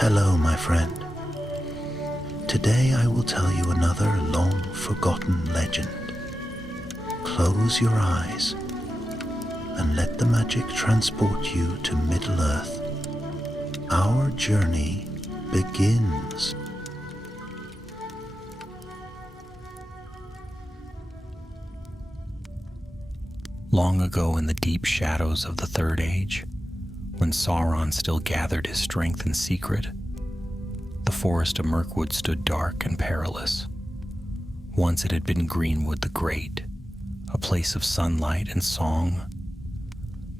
Hello, my friend. Today I will tell you another long-forgotten legend. Close your eyes and let the magic transport you to Middle-earth. Our journey begins. Long ago in the deep shadows of the Third Age, when Sauron still gathered his strength in secret, the forest of Mirkwood stood dark and perilous. Once it had been Greenwood the Great, a place of sunlight and song.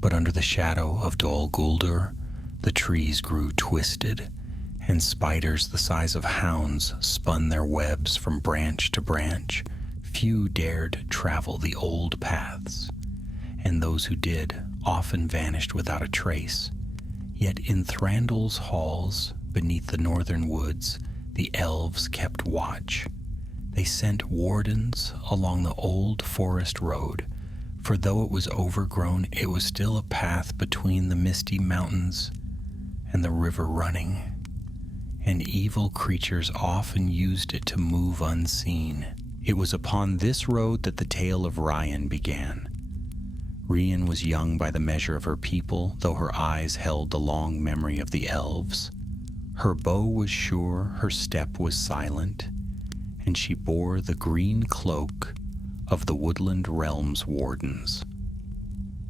But under the shadow of Dol Guldur, the trees grew twisted, and spiders the size of hounds spun their webs from branch to branch. Few dared travel the old paths, and those who did often vanished without a trace. Yet in Thranduil's halls, beneath the northern woods, the elves kept watch. They sent wardens along the old forest road, for though it was overgrown, it was still a path between the misty mountains and the river running, and evil creatures often used it to move unseen. It was upon this road that the tale of Rían began. Rían was young by the measure of her people, though her eyes held the long memory of the elves. Her bow was sure, her step was silent, and she bore the green cloak of the woodland realm's wardens.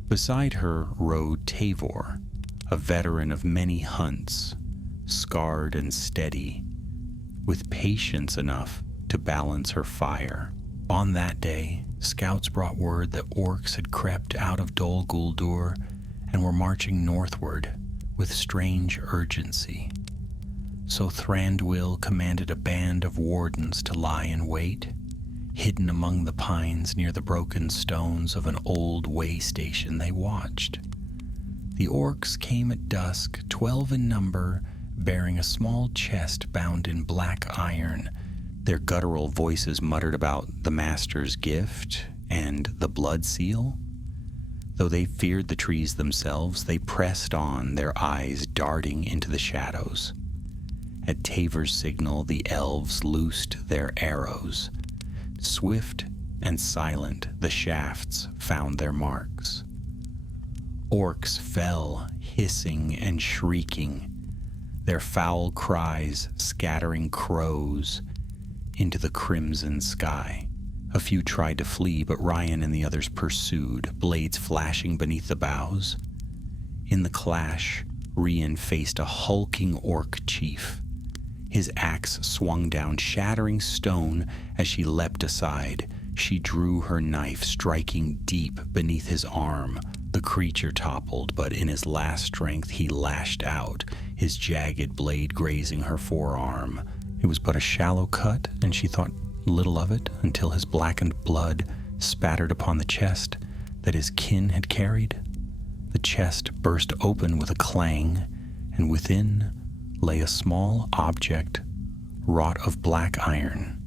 Beside her rode Tavor, a veteran of many hunts, scarred and steady, with patience enough to balance her fire. On that day, scouts brought word that orcs had crept out of Dol Guldur and were marching northward with strange urgency. So Thranduil commanded a band of wardens to lie in wait, hidden among the pines near the broken stones of an old way station. They watched. The orcs came at dusk, 12 in number, bearing a small chest bound in black iron. Their guttural voices muttered about the master's gift and the blood seal. Though they feared the trees themselves, they pressed on, their eyes darting into the shadows. At Tavor's signal, the elves loosed their arrows. Swift and silent, the shafts found their marks. Orcs fell, hissing and shrieking, their foul cries scattering crows into the crimson sky. A few tried to flee, but Rían and the others pursued, blades flashing beneath the boughs. In the clash, Rían faced a hulking orc chief. His axe swung down, shattering stone as she leapt aside. She drew her knife, striking deep beneath his arm. The creature toppled, but in his last strength he lashed out, his jagged blade grazing her forearm. It was but a shallow cut, and she thought little of it until his blackened blood spattered upon the chest that his kin had carried. The chest burst open with a clang, and within lay a small object wrought of black iron.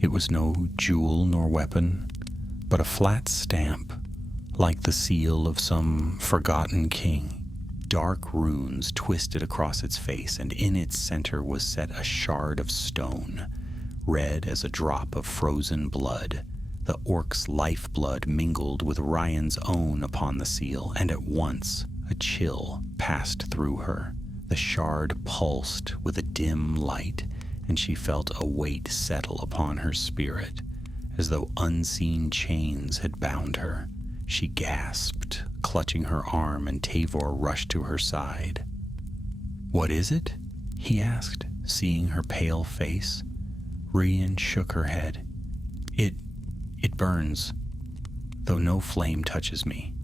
It was no jewel nor weapon, but a flat stamp, like the seal of some forgotten king. Dark runes twisted across its face, and in its center was set a shard of stone, red as a drop of frozen blood. The orc's lifeblood mingled with Rían's own upon the seal, and at once a chill passed through her. The shard pulsed with a dim light, and she felt a weight settle upon her spirit, as though unseen chains had bound her. She gasped, clutching her arm, and Tavor rushed to her side. "What is it?" he asked, seeing her pale face. Rían shook her head. It burns, though no flame touches me."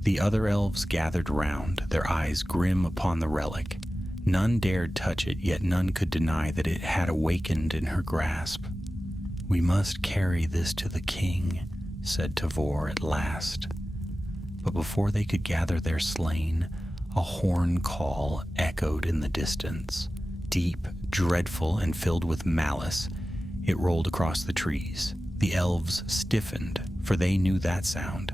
The other elves gathered round, their eyes grim upon the relic. None dared touch it, yet none could deny that it had awakened in her grasp. "We must carry this to the king," said Tavor at last. But before they could gather their slain, a horn call echoed in the distance. Deep, dreadful, and filled with malice, it rolled across the trees. The elves stiffened, for they knew that sound.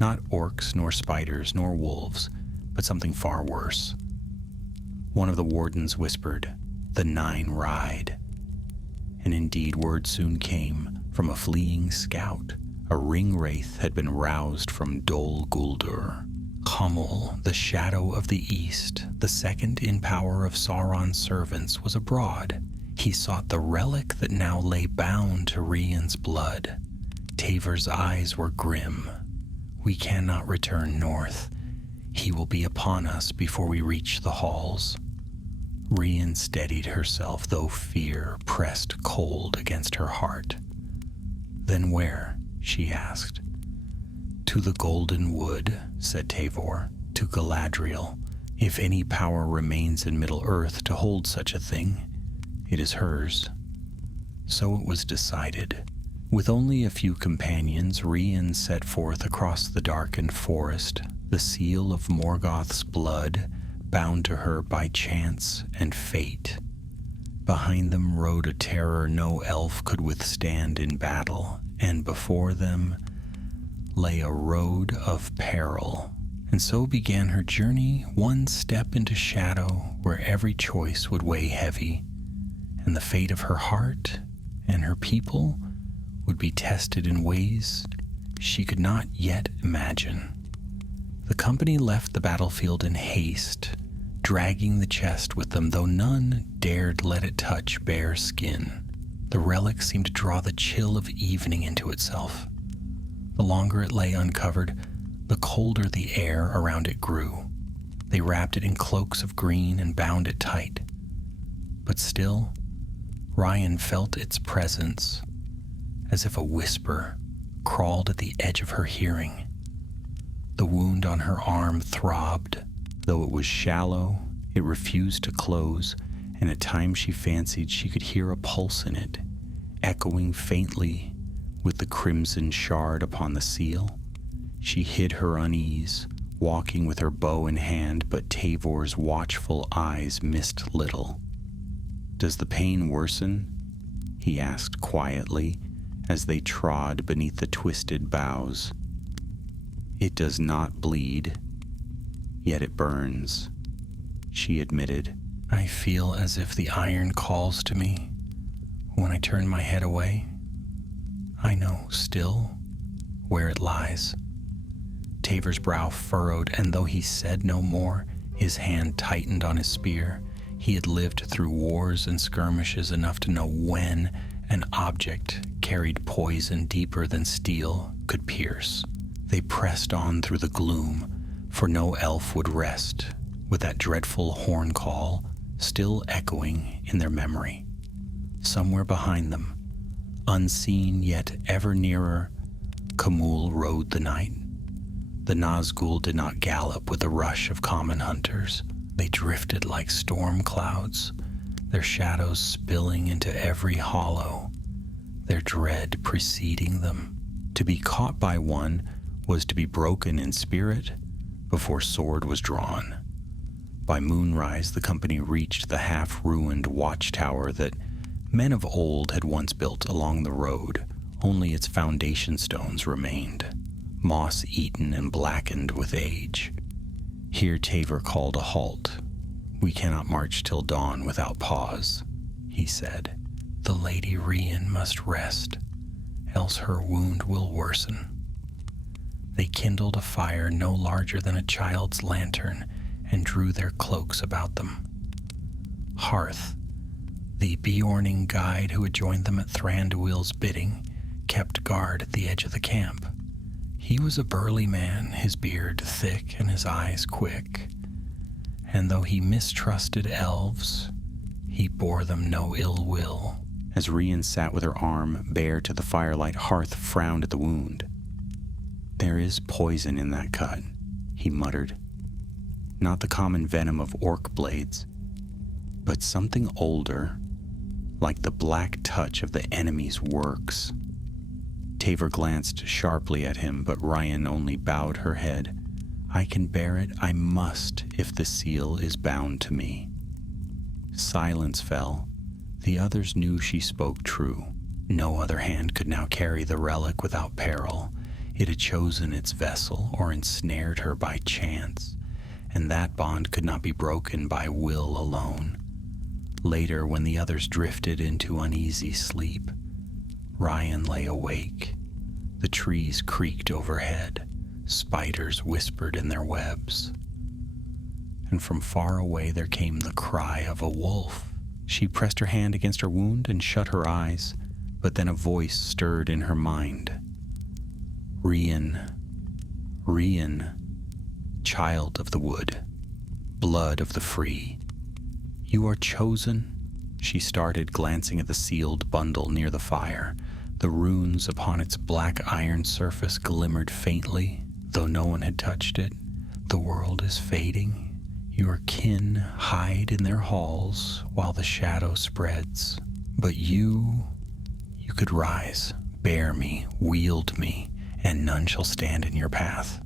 Not orcs, nor spiders, nor wolves, but something far worse. One of the wardens whispered, "The Nine ride." And indeed word soon came from a fleeing scout. A ring wraith had been roused from Dol Guldur. Hummel, the shadow of the east, the second in power of Sauron's servants, was abroad. He sought the relic that now lay bound to Rían's blood. Tavor's eyes were grim. "We cannot return north. He will be upon us before we reach the halls." Rían steadied herself, though fear pressed cold against her heart. "Then where?" she asked. "To the Golden Wood," said Tavor, "to Galadriel. If any power remains in Middle-earth to hold such a thing, it is hers." So it was decided. With only a few companions, Rían set forth across the darkened forest, the seal of Morgoth's blood bound to her by chance and fate. Behind them rode a terror no elf could withstand in battle, and before them lay a road of peril. And so began her journey, one step into shadow where every choice would weigh heavy, and the fate of her heart and her people would be tested in ways she could not yet imagine. The company left the battlefield in haste, dragging the chest with them, though none dared let it touch bare skin. The relic seemed to draw the chill of evening into itself. The longer it lay uncovered, the colder the air around it grew. They wrapped it in cloaks of green and bound it tight. But still, Rían felt its presence, as if a whisper crawled at the edge of her hearing. The wound on her arm throbbed. Though it was shallow, it refused to close, and at times she fancied she could hear a pulse in it, echoing faintly with the crimson shard upon the seal. She hid her unease, walking with her bow in hand, but Tavor's watchful eyes missed little. "Does the pain worsen?" he asked quietly as they trod beneath the twisted boughs. "It does not bleed, yet it burns," she admitted. "I feel as if the iron calls to me when I turn my head away. I know still where it lies." Tavor's brow furrowed, and though he said no more, his hand tightened on his spear. He had lived through wars and skirmishes enough to know when an object carried poison deeper than steel could pierce. They pressed on through the gloom, for no elf would rest, with that dreadful horn call still echoing in their memory. Somewhere behind them, unseen yet ever nearer, Khamûl rode the night. The Nazgûl did not gallop with the rush of common hunters. They drifted like storm clouds, their shadows spilling into every hollow, their dread preceding them. To be caught by one was to be broken in spirit before sword was drawn. By moonrise, the company reached the half-ruined watchtower that men of old had once built along the road. Only its foundation stones remained, moss-eaten and blackened with age. Here Tavor called a halt. "We cannot march till dawn without pause," he said. "The Lady Rían must rest, else her wound will worsen." They kindled a fire no larger than a child's lantern and drew their cloaks about them. Harth, the Beorning guide who had joined them at Thranduil's bidding, kept guard at the edge of the camp. He was a burly man, his beard thick and his eyes quick, and though he mistrusted elves, he bore them no ill will. As Rían sat with her arm bare to the firelight, Harth frowned at the wound. "There is poison in that cut," he muttered. "Not the common venom of orc blades, but something older, like the black touch of the enemy's works." Tavor glanced sharply at him, but Rían only bowed her head. "I can bear it, I must, if the seal is bound to me." Silence fell. The others knew she spoke true. No other hand could now carry the relic without peril. It had chosen its vessel or ensnared her by chance, and that bond could not be broken by will alone. Later, when the others drifted into uneasy sleep, Rían lay awake. The trees creaked overhead. Spiders whispered in their webs. And from far away there came the cry of a wolf. She pressed her hand against her wound and shut her eyes, but then a voice stirred in her mind. Rían, Rían, child of the wood, blood of the free. You are chosen? She started, glancing at the sealed bundle near the fire. The runes upon its black iron surface glimmered faintly, though no one had touched it. The world is fading. Your kin hide in their halls while the shadow spreads. But you could rise, bear me, wield me, and none shall stand in your path.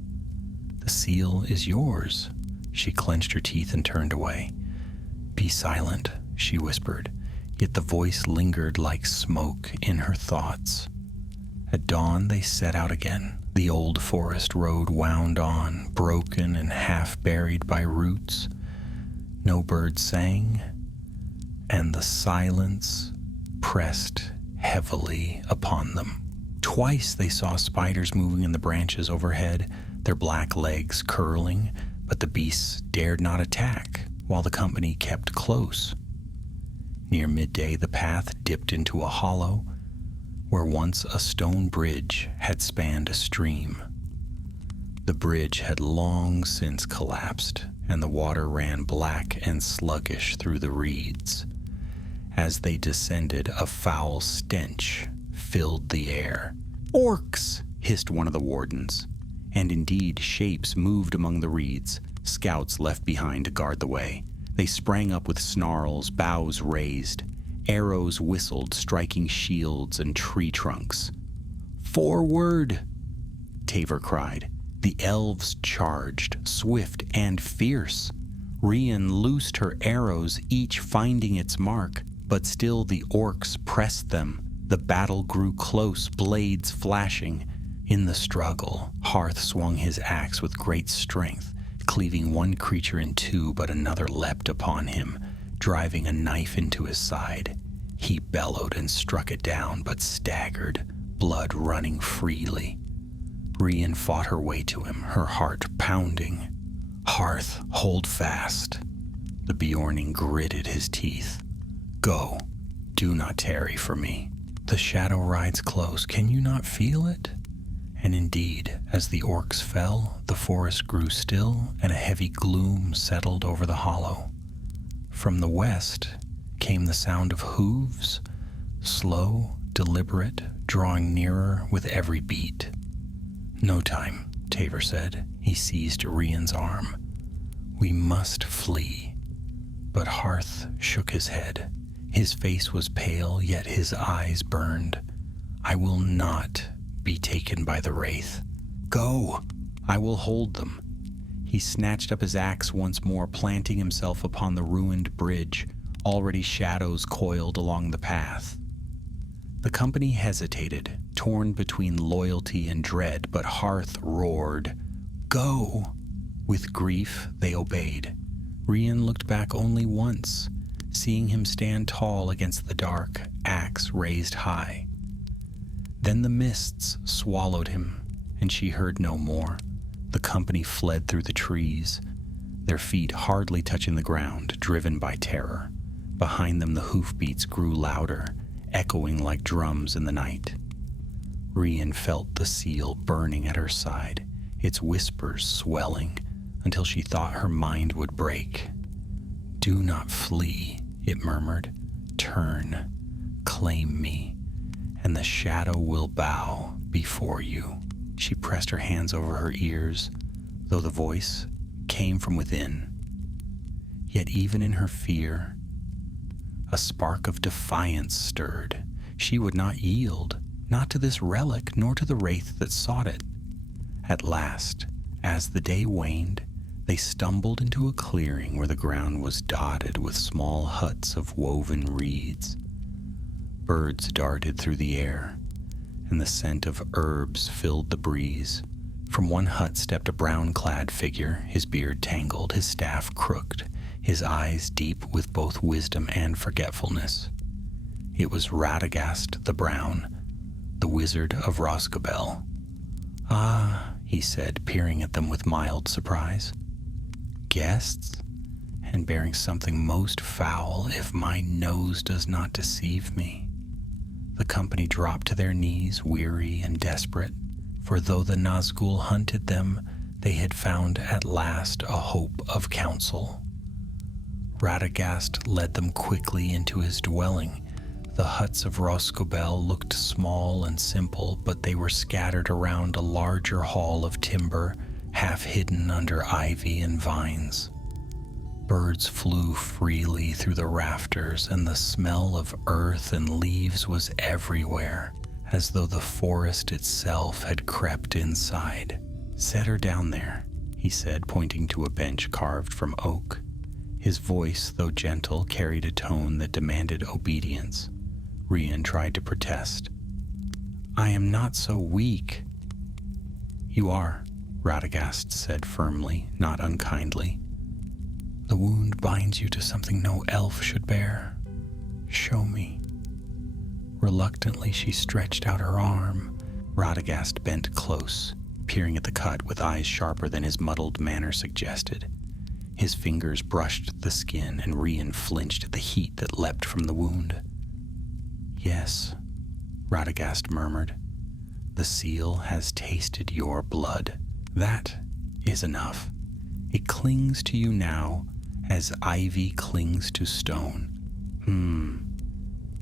The seal is yours. She clenched her teeth and turned away. Be silent, she whispered, yet the voice lingered like smoke in her thoughts. At dawn they set out again. The old forest road wound on, broken and half-buried by roots. No bird sang, and the silence pressed heavily upon them. Twice they saw spiders moving in the branches overhead, their black legs curling, but the beasts dared not attack, while the company kept close. Near midday, the path dipped into a hollow where once a stone bridge had spanned a stream. The bridge had long since collapsed, and the water ran black and sluggish through the reeds. As they descended, a foul stench filled the air. "Orcs!" hissed one of the wardens. And indeed, shapes moved among the reeds, scouts left behind to guard the way. They sprang up with snarls, bows raised. Arrows whistled, striking shields and tree trunks. "Forward!" Taver cried. The elves charged, swift and fierce. Rían loosed her arrows, each finding its mark, but still the orcs pressed them. The battle grew close, blades flashing. In the struggle, Hearth swung his axe with great strength, cleaving one creature in two, but another leapt upon him, driving a knife into his side. He bellowed and struck it down, but staggered, blood running freely. Rían fought her way to him, her heart pounding. "Hearth, hold fast." The Bjorning gritted his teeth. "Go, do not tarry for me. The shadow rides close, can you not feel it?" And indeed, as the orcs fell, the forest grew still, and a heavy gloom settled over the hollow. From the west came the sound of hooves, slow, deliberate, drawing nearer with every beat. "No time," Taver said. He seized Rían's arm. "We must flee." But Hearth shook his head. His face was pale, yet his eyes burned. "I will not be taken by the wraith. Go! I will hold them." He snatched up his axe once more, planting himself upon the ruined bridge. Already shadows coiled along the path. The company hesitated, torn between loyalty and dread, but Hearth roared, "Go!" With grief, they obeyed. Rían looked back only once, seeing him stand tall against the dark, axe raised high. Then the mists swallowed him, and she heard no more. The company fled through the trees, their feet hardly touching the ground, driven by terror. Behind them the hoofbeats grew louder, echoing like drums in the night. Rían felt the seal burning at her side, its whispers swelling, until she thought her mind would break. "Do not flee," it murmured. "Turn, claim me, and the shadow will bow before you." She pressed her hands over her ears, though the voice came from within. Yet even in her fear, a spark of defiance stirred. She would not yield, not to this relic, nor to the wraith that sought it. At last, as the day waned, they stumbled into a clearing where the ground was dotted with small huts of woven reeds. Birds darted through the air, and the scent of herbs filled the breeze. From one hut stepped a brown-clad figure, his beard tangled, his staff crooked, his eyes deep with both wisdom and forgetfulness. It was Radagast the Brown, the Wizard of Rosgobel. "Ah," he said, peering at them with mild surprise. "Guests? And bearing something most foul, if my nose does not deceive me." The company dropped to their knees, weary and desperate, for though the Nazgul hunted them, they had found at last a hope of counsel. Radagast led them quickly into his dwelling. The huts of Rosgobel looked small and simple, but they were scattered around a larger hall of timber, half hidden under ivy and vines. Birds flew freely through the rafters, and the smell of earth and leaves was everywhere, as though the forest itself had crept inside. "Set her down there," he said, pointing to a bench carved from oak. His voice, though gentle, carried a tone that demanded obedience. Rían tried to protest. "I am not so weak." "You are," Radagast said firmly, not unkindly. "The wound binds you to something no elf should bear. Show me." Reluctantly, she stretched out her arm. Radagast bent close, peering at the cut with eyes sharper than his muddled manner suggested. His fingers brushed the skin, and Rían flinched at the heat that leapt from the wound. "Yes," Radagast murmured. "The seal has tasted your blood. That is enough. It clings to you now as ivy clings to stone.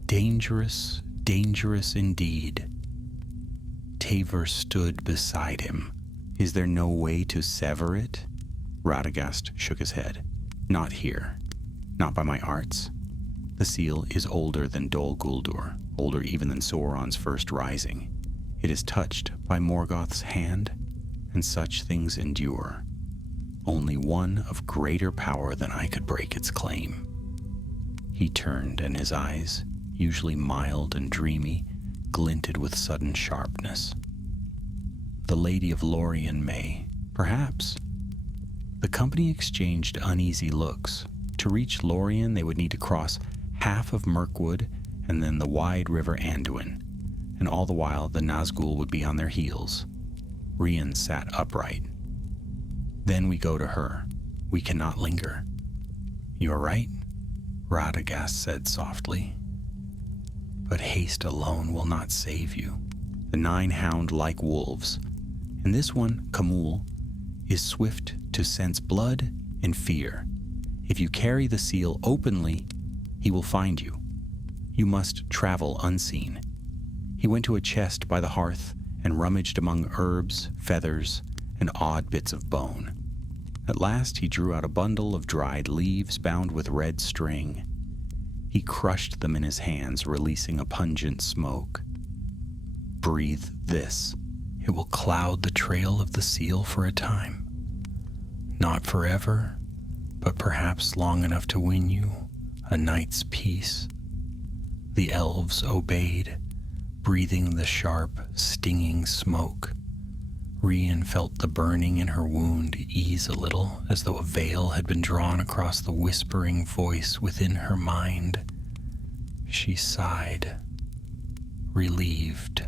Dangerous, dangerous indeed." Tavor stood beside him. "Is there no way to sever it?" Radagast shook his head. "Not here. Not by my arts. The seal is older than Dol Guldur, older even than Sauron's first rising. It is touched by Morgoth's hand, and such things endure. Only one of greater power than I could break its claim." He turned, and his eyes, usually mild and dreamy, glinted with sudden sharpness. "The Lady of Lorien may, perhaps." The company exchanged uneasy looks. To reach Lorien, they would need to cross half of Mirkwood and then the wide river Anduin, and all the while the Nazgul would be on their heels. Rían sat upright. "Then we go to her. We cannot linger." "You are right," Radagast said softly. "But haste alone will not save you. The 9 hound like wolves, and this one, Khamûl, is swift to sense blood and fear. If you carry the seal openly, he will find you. You must travel unseen." He went to a chest by the hearth and rummaged among herbs, feathers, and odd bits of bone. At last he drew out a bundle of dried leaves bound with red string. He crushed them in his hands, releasing a pungent smoke. "Breathe this. It will cloud the trail of the seal for a time. Not forever, but perhaps long enough to win you a night's peace." The elves obeyed, breathing the sharp, stinging smoke. Rían felt the burning in her wound ease a little, as though a veil had been drawn across the whispering voice within her mind. She sighed, relieved,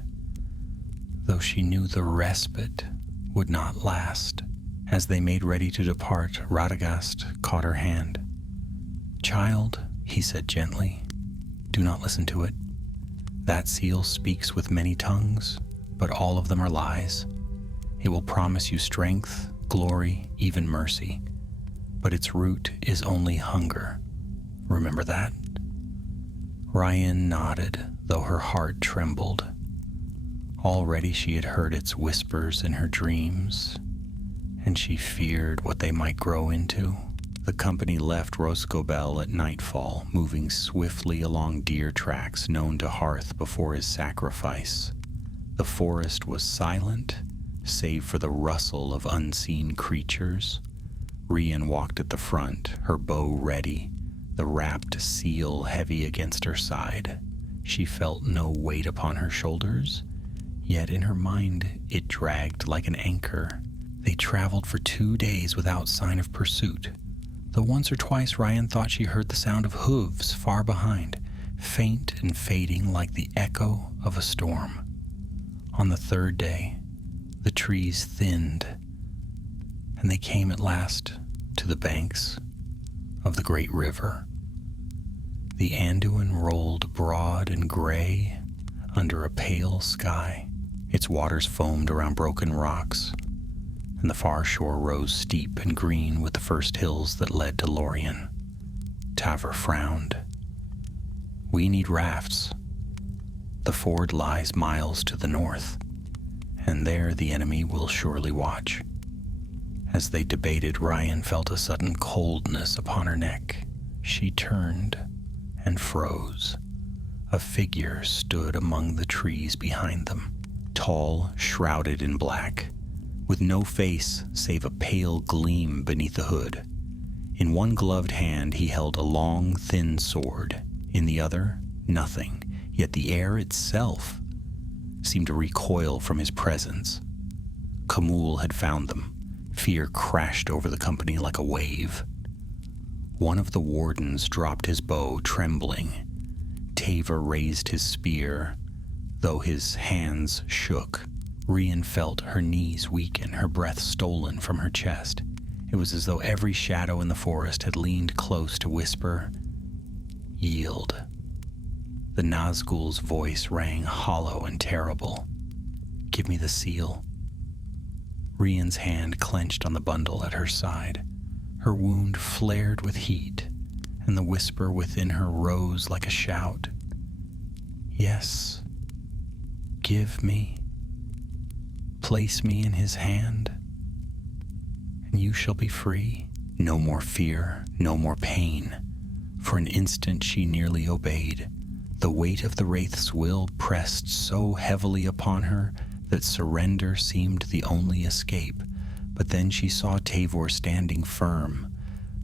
though she knew the respite would not last. As they made ready to depart, Radagast caught her hand. "Child," he said gently, "do not listen to it. That seal speaks with many tongues, but all of them are lies. It will promise you strength, glory, even mercy, but its root is only hunger. Remember that?" Rían nodded, though her heart trembled. Already she had heard its whispers in her dreams, and she feared what they might grow into. The company left Rosgobel at nightfall, moving swiftly along deer tracks known to Hearth before his sacrifice. The forest was silent, save for the rustle of unseen creatures. Rían walked at the front, her bow ready, the wrapped seal heavy against her side. She felt no weight upon her shoulders, Yet in her mind it dragged like an anchor. They traveled for 2 days without sign of pursuit, though once or twice Rían thought she heard the sound of hooves far behind, faint and fading like the echo of a storm. On the 3rd day, the trees thinned, and they came at last to the banks of the great river. The Anduin rolled broad and gray under a pale sky. Its waters foamed around broken rocks, and the far shore rose steep and green with the first hills that led to Lórien. Tavor frowned. "We need rafts. The ford lies miles to the north, and there the enemy will surely watch." As they debated, Rían felt a sudden coldness upon her neck. She turned and froze. A figure stood among the trees behind them, tall, shrouded in black, with no face save a pale gleam beneath the hood. In one gloved hand he held a long, thin sword. In the other, nothing, yet the air itself seemed to recoil from his presence. Khamûl had found them. Fear crashed over the company like a wave. One of the wardens dropped his bow, trembling. Tavor raised his spear, though his hands shook. Rían felt her knees weaken, her breath stolen from her chest. It was as though every shadow in the forest had leaned close to whisper, "Yield." The Nazgul's voice rang hollow and terrible. "Give me the seal." Rían's hand clenched on the bundle at her side. Her wound flared with heat, and the whisper within her rose like a shout. "Yes, give me. Place me in his hand, and you shall be free." No more fear, no more pain. For an instant she nearly obeyed. The weight of the Wraith's will pressed so heavily upon her that surrender seemed the only escape. But then she saw Tavor standing firm,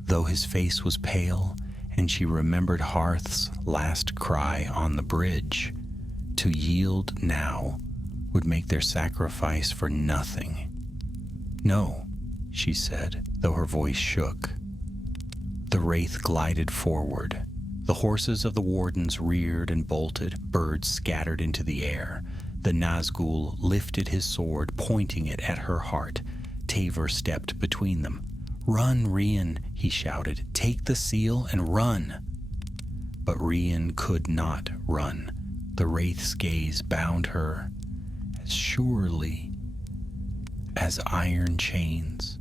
though his face was pale, and she remembered Hearth's last cry on the bridge. To yield now would make their sacrifice for nothing. "No," she said, though her voice shook. The Wraith glided forward. The horses of the wardens reared and bolted, birds scattered into the air. The Nazgul lifted his sword, pointing it at her heart. Tavor stepped between them. "Run, Rían," he shouted. "Take the seal and run." But Rían could not run. The Wraith's gaze bound her as surely as iron chains.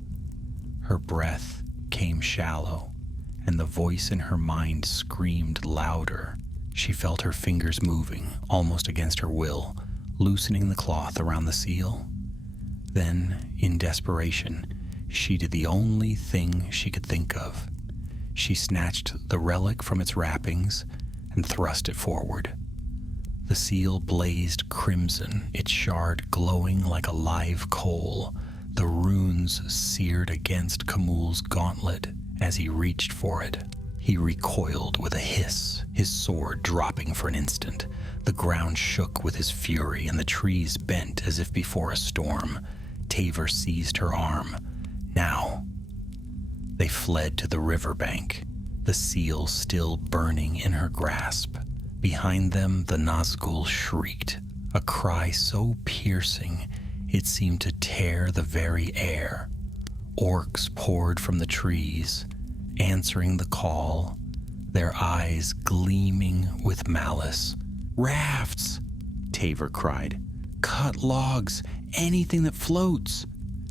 Her breath came shallow, and the voice in her mind screamed louder. She felt her fingers moving, almost against her will, loosening the cloth around the seal. Then, in desperation, she did the only thing she could think of. She snatched the relic from its wrappings and thrust it forward. The seal blazed crimson, its shard glowing like a live coal. The runes seared against Khamûl's gauntlet as he reached for it. He recoiled with a hiss, his sword dropping for an instant. The ground shook with his fury, and the trees bent as if before a storm. Tavor seized her arm. Now. They fled to the riverbank, the seal still burning in her grasp. Behind them, the Nazgul shrieked, a cry so piercing it seemed to tear the very air. Orcs poured from the trees, answering the call, their eyes gleaming with malice. "Rafts!" Tavor cried. "Cut logs, anything that floats!"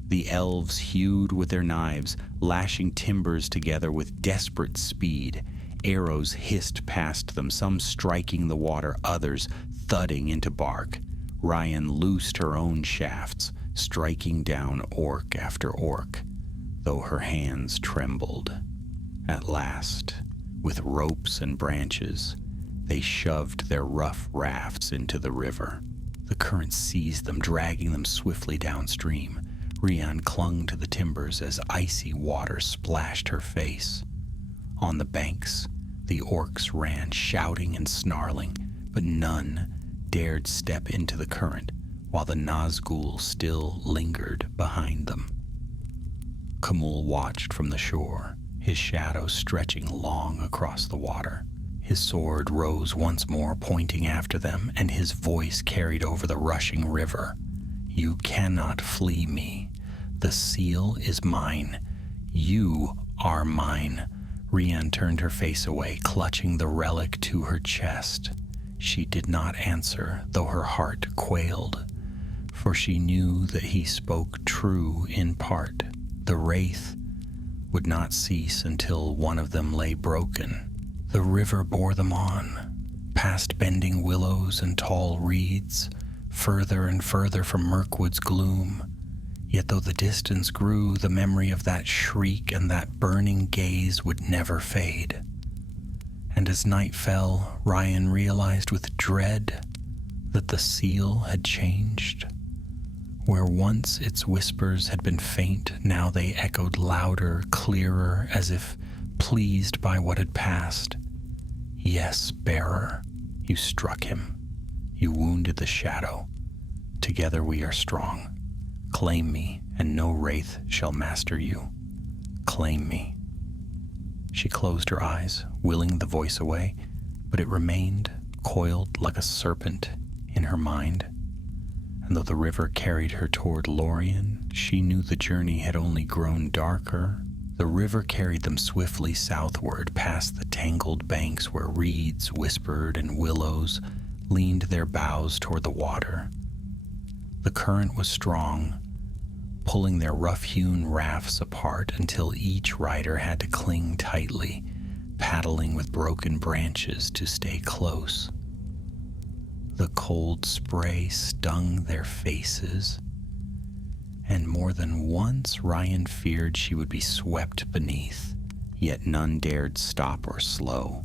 The elves hewed with their knives, lashing timbers together with desperate speed. Arrows hissed past them, some striking the water, others thudding into bark. Rían loosed her own shafts, striking down orc after orc, though her hands trembled. At last, with ropes and branches, they shoved their rough rafts into the river. The current seized them, dragging them swiftly downstream. Rían clung to the timbers as icy water splashed her face. On the banks, the orcs ran, shouting and snarling, but none dared step into the current. while the Nazgul still lingered behind them. Khamul watched from the shore, his shadow stretching long across the water. His sword rose once more, pointing after them, and his voice carried over the rushing river. "You cannot flee me. The seal is mine. You are mine." Rían turned her face away, clutching the relic to her chest. She did not answer, though her heart quailed, for she knew that he spoke true in part. The wraith would not cease until one of them lay broken. The river bore them on, past bending willows and tall reeds, further and further from Mirkwood's gloom. Yet though the distance grew, the memory of that shriek and that burning gaze would never fade. And as night fell, Rían realized with dread that the seal had changed. Where once its whispers had been faint, now they echoed louder, clearer, as if pleased by what had passed. "Yes, bearer, you struck him. You wounded the shadow. Together we are strong. Claim me, and no wraith shall master you. Claim me." She closed her eyes, willing the voice away, but it remained coiled like a serpent in her mind. And though the river carried her toward Lorien, she knew the journey had only grown darker. The river carried them swiftly southward, past the tangled banks where reeds whispered and willows leaned their boughs toward the water. The current was strong, pulling their rough-hewn rafts apart until each rider had to cling tightly, paddling with broken branches to stay close. The cold spray stung their faces, and more than once Rían feared she would be swept beneath, yet none dared stop or slow.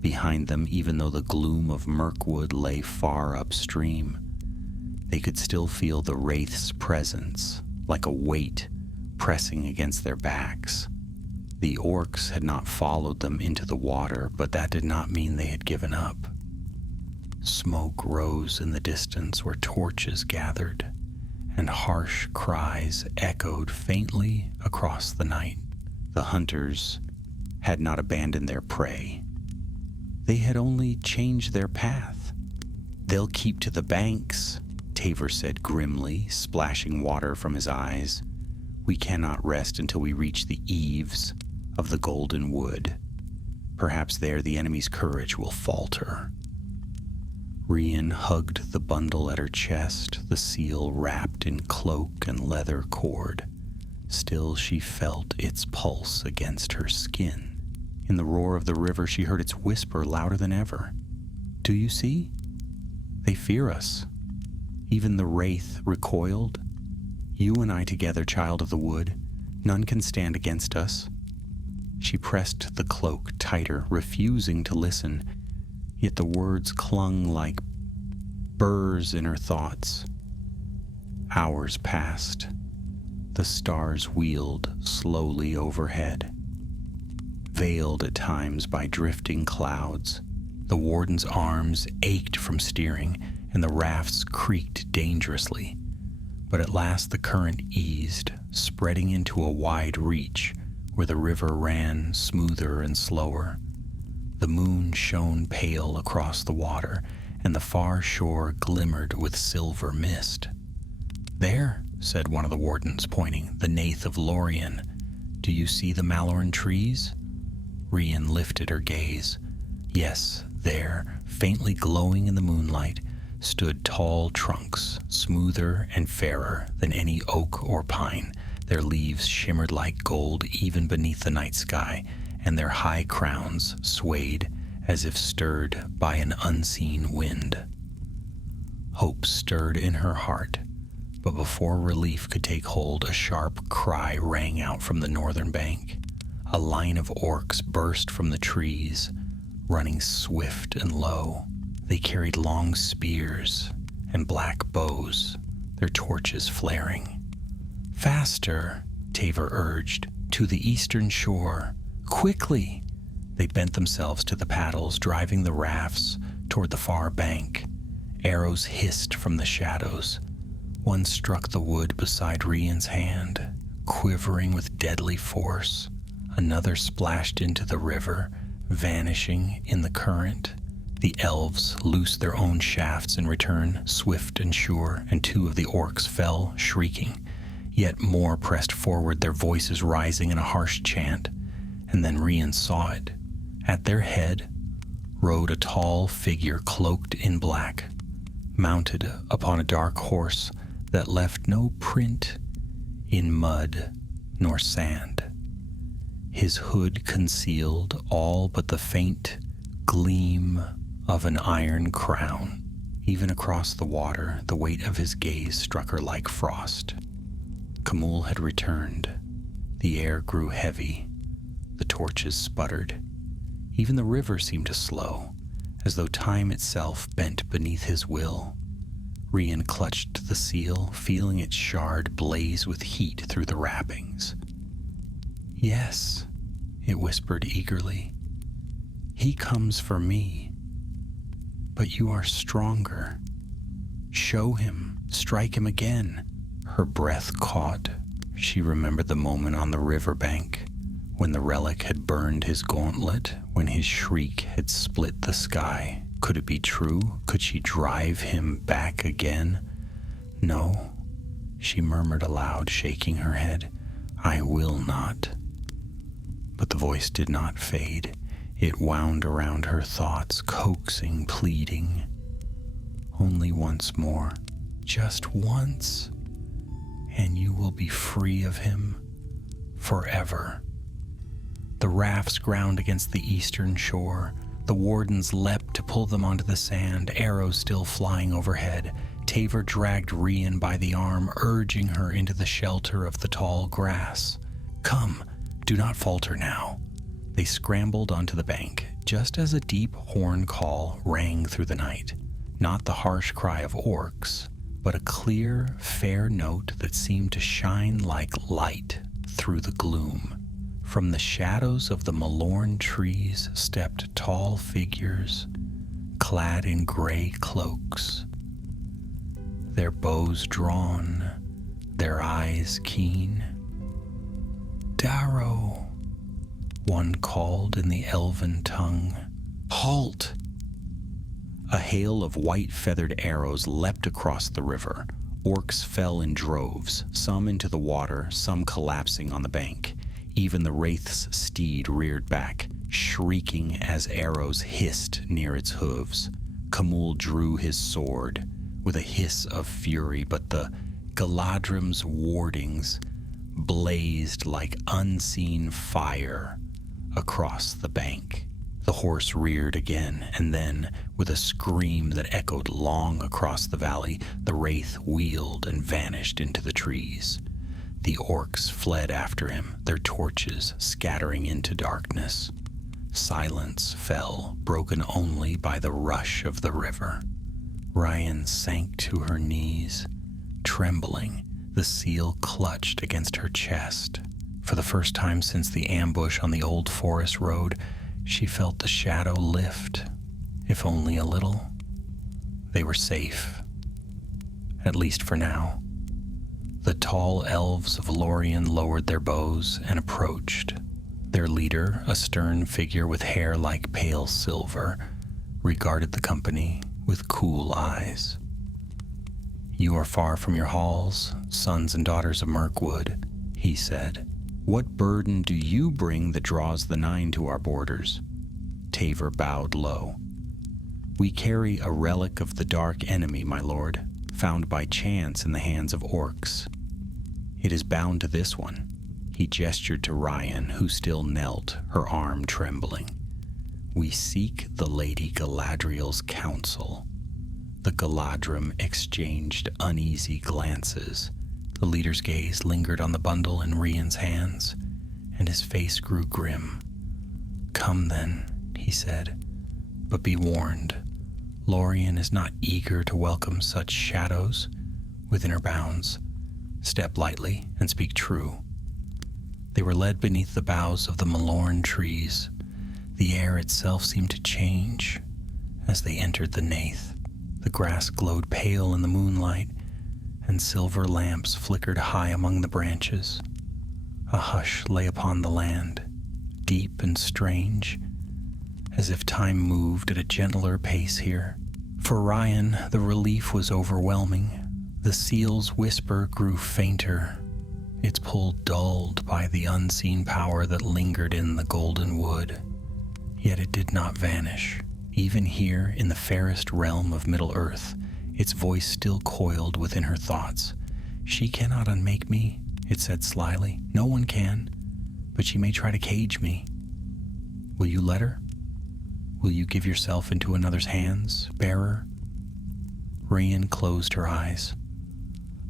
Behind them, even though the gloom of Mirkwood lay far upstream, they could still feel the wraith's presence, like a weight pressing against their backs. The orcs had not followed them into the water, but that did not mean they had given up. Smoke rose in the distance where torches gathered, and harsh cries echoed faintly across the night. The hunters had not abandoned their prey. They had only changed their path. "They'll keep to the banks," Taver said grimly, splashing water from his eyes. "We cannot rest until we reach the eaves of the Golden Wood. Perhaps there the enemy's courage will falter." Rían hugged the bundle at her chest, the seal wrapped in cloak and leather cord. Still she felt its pulse against her skin. In the roar of the river she heard its whisper louder than ever. "Do you see? They fear us." Even the wraith recoiled. "You and I together, child of the wood. None can stand against us." She pressed the cloak tighter, refusing to listen, yet the words clung like burrs in her thoughts. Hours passed. The stars wheeled slowly overhead, veiled at times by drifting clouds. The warden's arms ached from steering, and the rafts creaked dangerously. But at last the current eased, spreading into a wide reach where the river ran smoother and slower. The moon shone pale across the water, and the far shore glimmered with silver mist. "There," said one of the wardens, pointing, "the Nath of Lorien. Do you see the Maloran trees?" Rían lifted her gaze. Yes, there, faintly glowing in the moonlight, stood tall trunks, smoother and fairer than any oak or pine. Their leaves shimmered like gold even beneath the night sky, and their high crowns swayed as if stirred by an unseen wind. Hope stirred in her heart, but before relief could take hold, a sharp cry rang out from the northern bank. A line of orcs burst from the trees, running swift and low. They carried long spears and black bows, their torches flaring. "Faster," Taver urged, "to the eastern shore. Quickly!" They bent themselves to the paddles, driving the rafts toward the far bank. Arrows hissed from the shadows. One struck the wood beside Rían's hand, quivering with deadly force. Another splashed into the river, vanishing in the current. The elves loosed their own shafts in return, swift and sure, and 2 of the orcs fell, shrieking. Yet more pressed forward, their voices rising in a harsh chant. And then Rían saw it. At their head rode a tall figure cloaked in black, mounted upon a dark horse that left no print in mud nor sand. His hood concealed all but the faint gleam of an iron crown. Even across the water, the weight of his gaze struck her like frost. Khamûl had returned. The air grew heavy. The torches sputtered. Even the river seemed to slow, as though time itself bent beneath his will. Rían clutched the seal, feeling its shard blaze with heat through the wrappings. "Yes," it whispered eagerly. "He comes for me. But you are stronger. Show him, strike him again." Her breath caught. She remembered the moment on the riverbank, when the relic had burned his gauntlet, when his shriek had split the sky. Could it be true? Could she drive him back again? "No," she murmured aloud, shaking her head. "I will not." But the voice did not fade. It wound around her thoughts, coaxing, pleading. "Only once more, just once, and you will be free of him forever." The rafts ground against the eastern shore. The wardens leapt to pull them onto the sand, arrows still flying overhead. Tavor dragged Rían by the arm, urging her into the shelter of the tall grass. "Come, do not falter now." They scrambled onto the bank, just as a deep horn call rang through the night. Not the harsh cry of orcs, but a clear, fair note that seemed to shine like light through the gloom. From the shadows of the Malorn trees stepped tall figures, clad in gray cloaks, their bows drawn, their eyes keen. "Darrow," one called in the elven tongue. "Halt!" A hail of white-feathered arrows leapt across the river. Orcs fell in droves, some into the water, some collapsing on the bank. Even the wraith's steed reared back, shrieking as arrows hissed near its hooves. Khamûl drew his sword with a hiss of fury, but the Galadrim's wardings blazed like unseen fire across the bank. The horse reared again, and then, with a scream that echoed long across the valley, the wraith wheeled and vanished into the trees. The orcs fled after him, their torches scattering into darkness. Silence fell, broken only by the rush of the river. Rían sank to her knees, trembling, the seal clutched against her chest. For the first time since the ambush on the old forest road, she felt the shadow lift, if only a little. They were safe, at least for now. The tall elves of Lórien lowered their bows and approached. Their leader, a stern figure with hair like pale silver, regarded the company with cool eyes. "You are far from your halls, sons and daughters of Mirkwood," he said. "What burden do you bring that draws the Nine to our borders?" Tavor bowed low. "We carry a relic of the dark enemy, my lord, found by chance in the hands of orcs. It is bound to this one." He gestured to Rían, who still knelt, her arm trembling. "We seek the Lady Galadriel's counsel." The Galadrim exchanged uneasy glances. The leader's gaze lingered on the bundle in Rían's hands, and his face grew grim. "Come then," he said, "but be warned. Lórien is not eager to welcome such shadows within her bounds. Step lightly and speak true." They were led beneath the boughs of the Malorn trees. The air itself seemed to change as they entered the Nath. The grass glowed pale in the moonlight, and silver lamps flickered high among the branches. A hush lay upon the land, deep and strange, as if time moved at a gentler pace here. For Rían, the relief was overwhelming. The seal's whisper grew fainter, its pull dulled by the unseen power that lingered in the golden wood. Yet it did not vanish. Even here, in the fairest realm of Middle-earth, its voice still coiled within her thoughts. "She cannot unmake me," it said slyly. "No one can, but she may try to cage me. Will you let her? Will you give yourself into another's hands, bearer?" Rían closed her eyes.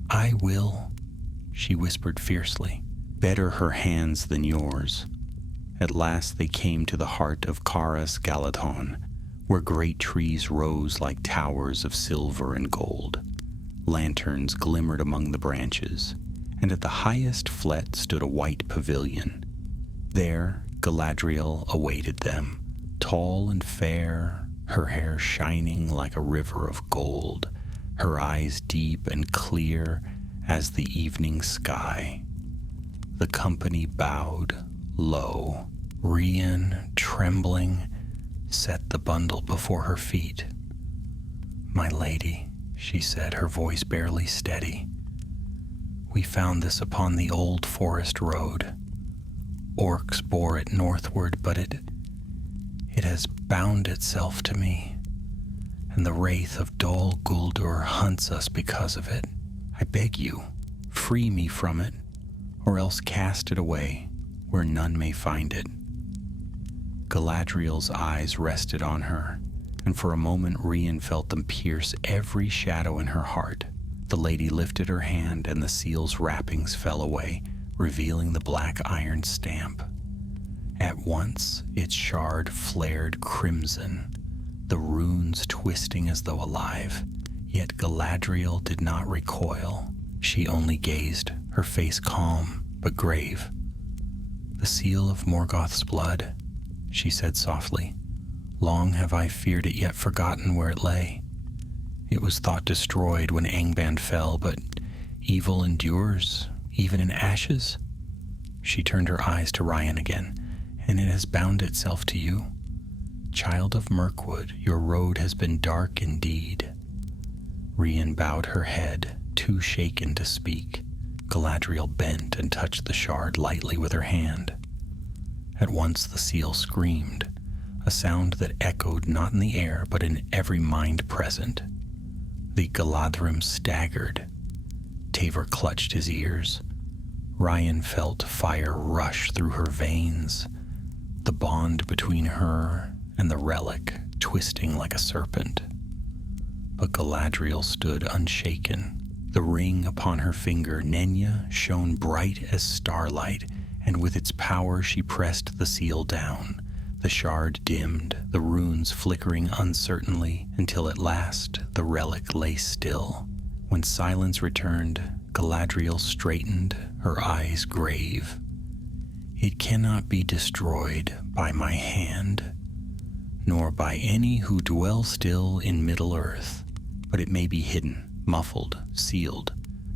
"I will," she whispered fiercely. "Better her hands than yours." At last they came to the heart of Caras Galadhon, where great trees rose like towers of silver and gold. Lanterns glimmered among the branches, and at the highest flet stood a white pavilion. There Galadriel awaited them, tall and fair, her hair shining like a river of gold, her eyes deep and clear as the evening sky. The company bowed low. Rían, trembling, set the bundle before her feet. "My lady," she said, her voice barely steady, "we found this upon the old forest road. Orcs bore it northward, but it has bound itself to me, and the wraith of Dol Guldur hunts us because of it. I beg you, free me from it, or else cast it away where none may find it." Galadriel's eyes rested on her, and for a moment Rían felt them pierce every shadow in her heart. The lady lifted her hand, and the seal's wrappings fell away, revealing the black iron stamp. At once, its shard flared crimson, the runes twisting as though alive. Yet Galadriel did not recoil. She only gazed, her face calm but grave. "The seal of Morgoth's blood," she said softly. "Long have I feared it, yet forgotten where it lay. It was thought destroyed when Angband fell, but evil endures, even in ashes." She turned her eyes to Rían again. "And it has bound itself to you. Child of Mirkwood, your road has been dark indeed." Rían bowed her head, too shaken to speak. Galadriel bent and touched the shard lightly with her hand. At once the seal screamed, a sound that echoed not in the air but in every mind present. The Galadhrim staggered. Tavor clutched his ears. Rían felt fire rush through her veins, the bond between her and the relic twisting like a serpent. But Galadriel stood unshaken. The ring upon her finger, Nenya, shone bright as starlight, and with its power she pressed the seal down. The shard dimmed, the runes flickering uncertainly, until at last the relic lay still. When silence returned, Galadriel straightened, her eyes grave. "It cannot be destroyed by my hand, nor by any who dwell still in Middle-earth, but it may be hidden, muffled, sealed,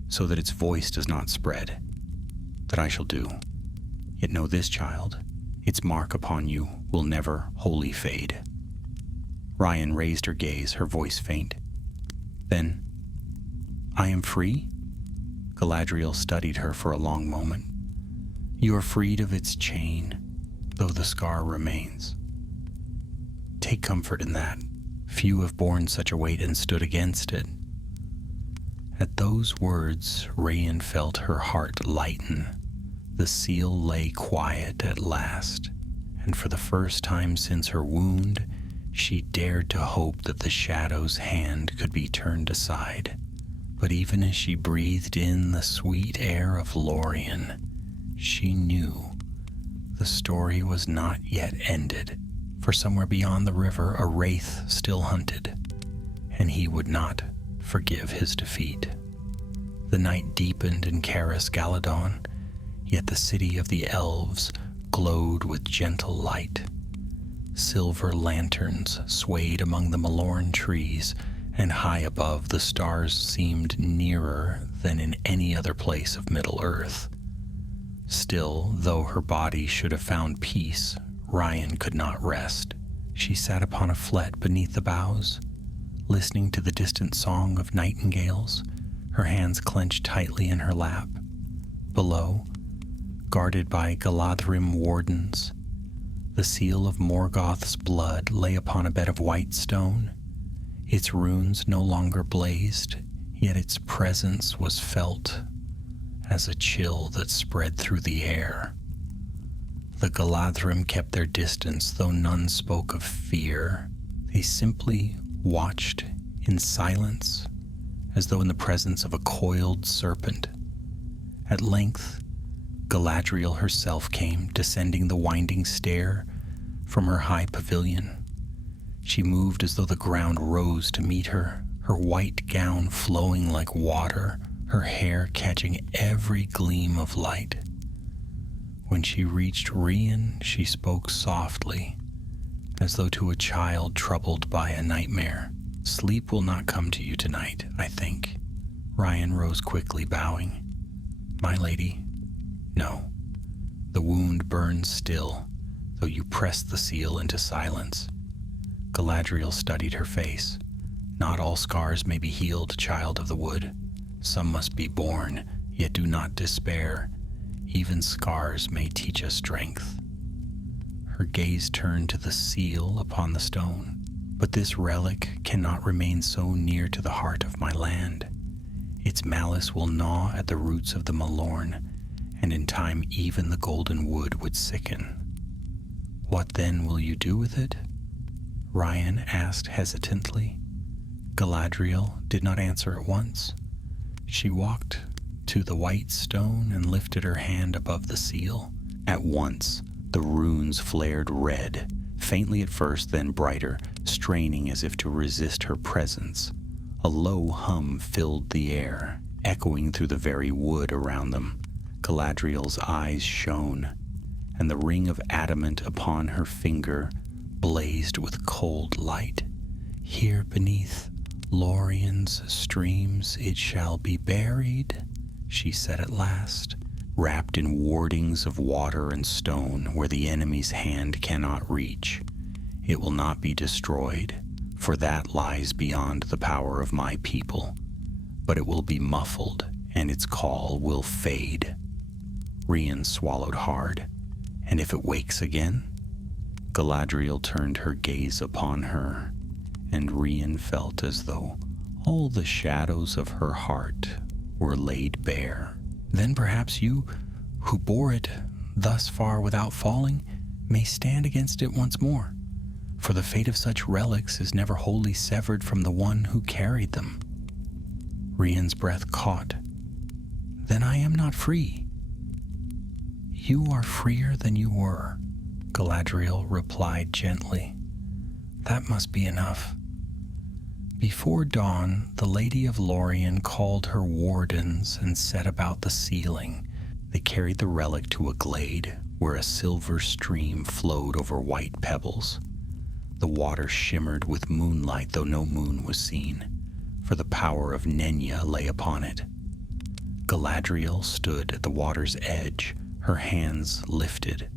so that its voice does not spread. That I shall do. Yet know this, child, its mark upon you will never wholly fade." Rían raised her gaze, her voice faint. "Then, I am free?" Galadriel studied her for a long moment. "You are freed of its chain, though the scar remains. Take comfort in that. Few have borne such a weight and stood against it." At those words, Rían felt her heart lighten. The seal lay quiet at last, and for the first time since her wound, she dared to hope that the shadow's hand could be turned aside. But even as she breathed in the sweet air of Lórien, she knew the story was not yet ended, for somewhere beyond the river a wraith still hunted, and he would not forgive his defeat. The night deepened in Caras Galadhon, yet the city of the elves glowed with gentle light. Silver lanterns swayed among the Malorn trees, and high above the stars seemed nearer than in any other place of Middle-earth. Still, though her body should have found peace, Rían could not rest. She sat upon a flet beneath the boughs, listening to the distant song of nightingales, her hands clenched tightly in her lap. Below, guarded by Galadhrim wardens, the seal of Morgoth's blood lay upon a bed of white stone. Its runes no longer blazed, yet its presence was felt as a chill that spread through the air. The Galadhrim kept their distance, though none spoke of fear. They simply watched in silence, as though in the presence of a coiled serpent. At length, Galadriel herself came, descending the winding stair from her high pavilion. She moved as though the ground rose to meet her, her white gown flowing like water, her hair catching every gleam of light. When she reached Rían, she spoke softly, as though to a child troubled by a nightmare. "Sleep will not come to you tonight, I think." Rían rose quickly, bowing. "My lady, no. The wound burns still, though you pressed the seal into silence." Galadriel studied her face. "Not all scars may be healed, child of the wood. Some must be borne, yet do not despair. Even scars may teach us strength." Her gaze turned to the seal upon the stone. "But this relic cannot remain so near to the heart of my land. Its malice will gnaw at the roots of the Malorn, and in time even the golden wood would sicken." "What then will you do with it?" Rían asked hesitantly. Galadriel did not answer at once. She walked to the white stone and lifted her hand above the seal. At once, the runes flared red, faintly at first, then brighter, straining as if to resist her presence. A low hum filled the air, echoing through the very wood around them. Galadriel's eyes shone, and the ring of adamant upon her finger blazed with cold light. "Here beneath Lorien's streams it shall be buried," she said at last, "wrapped in wardings of water and stone where the enemy's hand cannot reach. It will not be destroyed, for that lies beyond the power of my people, but it will be muffled, and its call will fade." Rían swallowed hard. "And if it wakes again?" Galadriel turned her gaze upon her, and Rían felt as though all the shadows of her heart were laid bare. "Then perhaps you, who bore it thus far without falling, may stand against it once more, for the fate of such relics is never wholly severed from the one who carried them." Rían's breath caught. "Then I am not free." "You are freer than you were," Galadriel replied gently. "That must be enough." Before dawn, the Lady of Lorien called her wardens and set about the sealing. They carried the relic to a glade where a silver stream flowed over white pebbles. The water shimmered with moonlight, though no moon was seen, for the power of Nenya lay upon it. Galadriel stood at the water's edge, her hands lifted.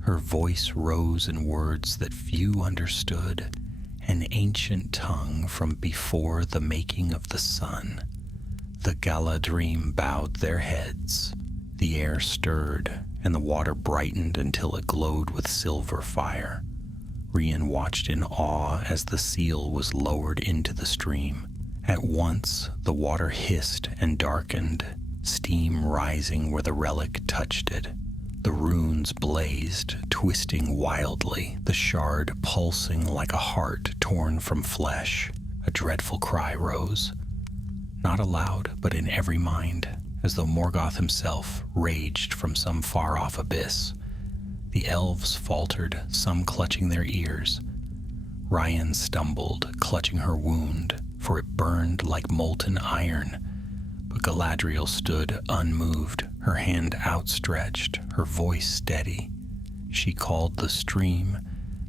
Her voice rose in words that few understood, an ancient tongue from before the making of the sun. The Galadrim bowed their heads. The air stirred, and the water brightened until it glowed with silver fire. Rían watched in awe as the seal was lowered into the stream. At once, the water hissed and darkened, steam rising where the relic touched it. The runes blazed, twisting wildly, the shard pulsing like a heart torn from flesh. A dreadful cry rose, not aloud, but in every mind, as though Morgoth himself raged from some far-off abyss. The elves faltered, some clutching their ears. Rían stumbled, clutching her wound, for it burned like molten iron. But Galadriel stood unmoved, her hand outstretched, her voice steady. She called the stream,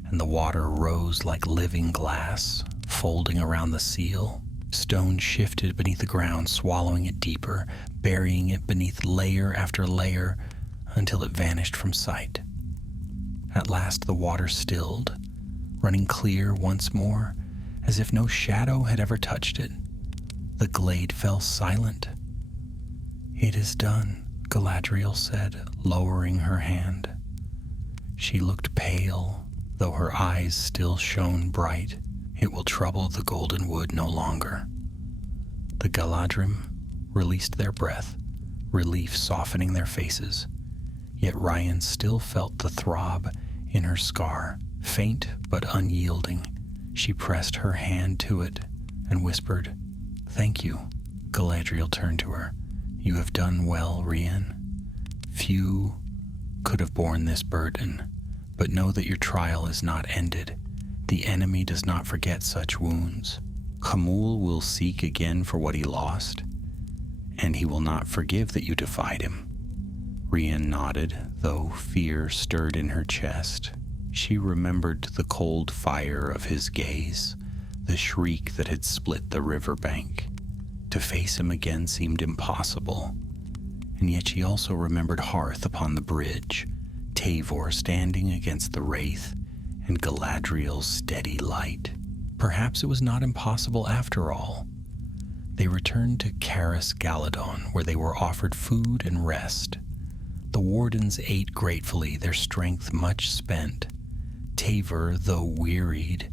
and the water rose like living glass, folding around the seal. Stone shifted beneath the ground, swallowing it deeper, burying it beneath layer after layer until it vanished from sight. At last the water stilled, running clear once more, as if no shadow had ever touched it. The glade fell silent. "It is done," Galadriel said, lowering her hand. She looked pale, though her eyes still shone bright. "It will trouble the golden wood no longer." The Galadrim released their breath, relief softening their faces. Yet Rían still felt the throb in her scar, faint but unyielding. She pressed her hand to it and whispered, "Thank you." Galadriel turned to her. "You have done well, Rían. Few could have borne this burden, but know that your trial is not ended. The enemy does not forget such wounds. Khamûl will seek again for what he lost, and he will not forgive that you defied him." Rían nodded, though fear stirred in her chest. She remembered the cold fire of his gaze, the shriek that had split the riverbank. To face him again seemed impossible, and yet she also remembered Hearth upon the bridge, Tavor standing against the wraith, and Galadriel's steady light. Perhaps it was not impossible after all. They returned to Caris Galadon, where they were offered food and rest. The wardens ate gratefully, their strength much spent. Tavor, though wearied,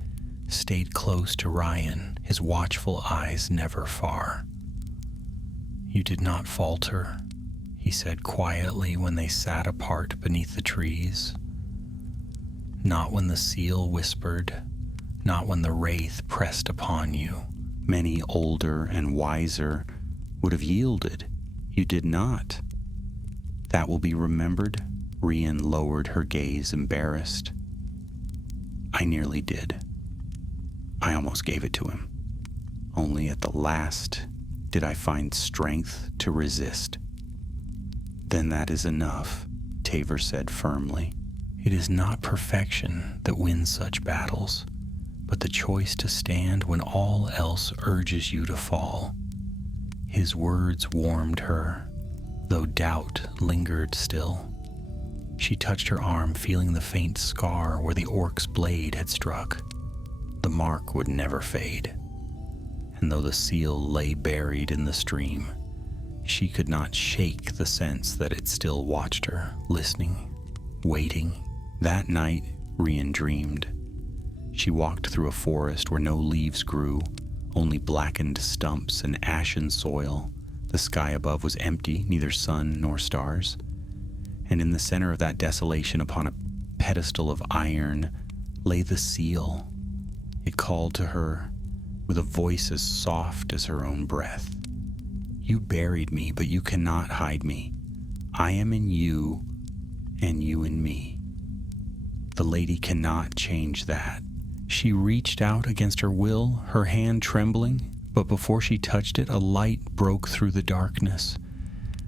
stayed close to Rían, his watchful eyes never far. "You did not falter," he said quietly when they sat apart beneath the trees. "Not when the seal whispered, not when the wraith pressed upon you. Many older and wiser would have yielded. You did not. That will be remembered." Rían lowered her gaze, embarrassed. "I nearly did. I almost gave it to him. Only at the last did I find strength to resist." "Then that is enough," Tavor said firmly. "It is not perfection that wins such battles, but the choice to stand when all else urges you to fall." His words warmed her, though doubt lingered still. She touched her arm, feeling the faint scar where the orc's blade had struck. The mark would never fade, and though the seal lay buried in the stream, she could not shake the sense that it still watched her, listening, waiting. That night, Rían dreamed. She walked through a forest where no leaves grew, only blackened stumps and ashen soil. The sky above was empty, neither sun nor stars. And in the center of that desolation, upon a pedestal of iron, lay the seal. It called to her with a voice as soft as her own breath. "You buried me, but you cannot hide me. I am in you, and you in me. The lady cannot change that." She reached out against her will, her hand trembling, but before she touched it, a light broke through the darkness.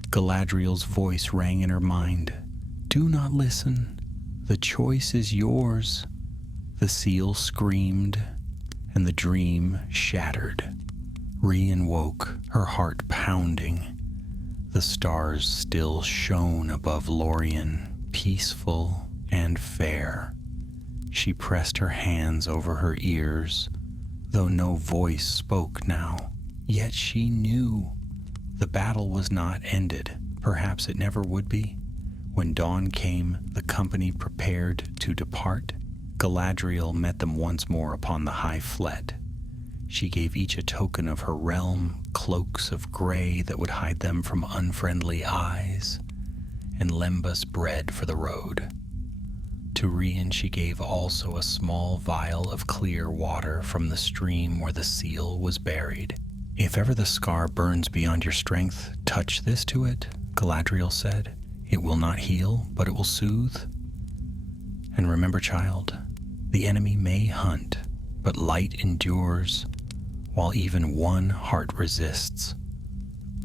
Galadriel's voice rang in her mind. "Do not listen. The choice is yours." The seal screamed, and the dream shattered. Rían woke, her heart pounding. The stars still shone above Lorien, peaceful and fair. She pressed her hands over her ears, though no voice spoke now. Yet she knew the battle was not ended. Perhaps it never would be. When dawn came, the company prepared to depart. Galadriel met them once more upon the high flet. She gave each a token of her realm, cloaks of gray that would hide them from unfriendly eyes, and lembas bread for the road. To Rían she gave also a small vial of clear water from the stream where the seal was buried. "If ever the scar burns beyond your strength, touch this to it," Galadriel said. "It will not heal, but it will soothe. And remember, child, the enemy may hunt, but light endures, while even one heart resists."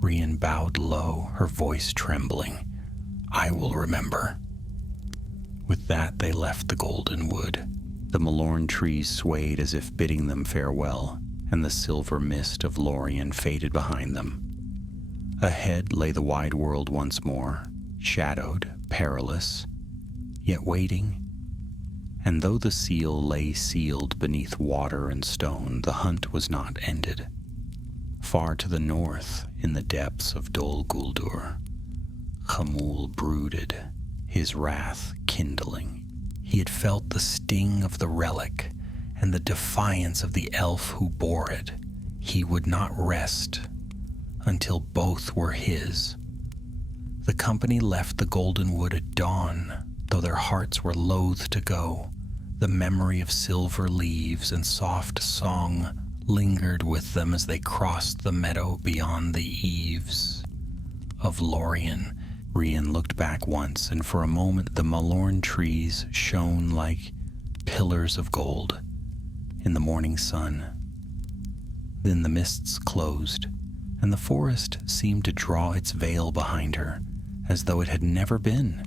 Rían bowed low, her voice trembling. "I will remember." With that, they left the golden wood. The Malorn trees swayed as if bidding them farewell, and the silver mist of Lorien faded behind them. Ahead lay the wide world once more, shadowed, perilous, yet waiting. And though the seal lay sealed beneath water and stone, the hunt was not ended. Far to the north, in the depths of Dol Guldur, Khamul brooded, his wrath kindling. He had felt the sting of the relic and the defiance of the elf who bore it. He would not rest until both were his. The company left the Golden Wood at dawn, though their hearts were loath to go. The memory of silver leaves and soft song lingered with them as they crossed the meadow beyond the eaves of Lorien. Rían looked back once, and for a moment the Malorn trees shone like pillars of gold in the morning sun. Then the mists closed, and the forest seemed to draw its veil behind her, as though it had never been.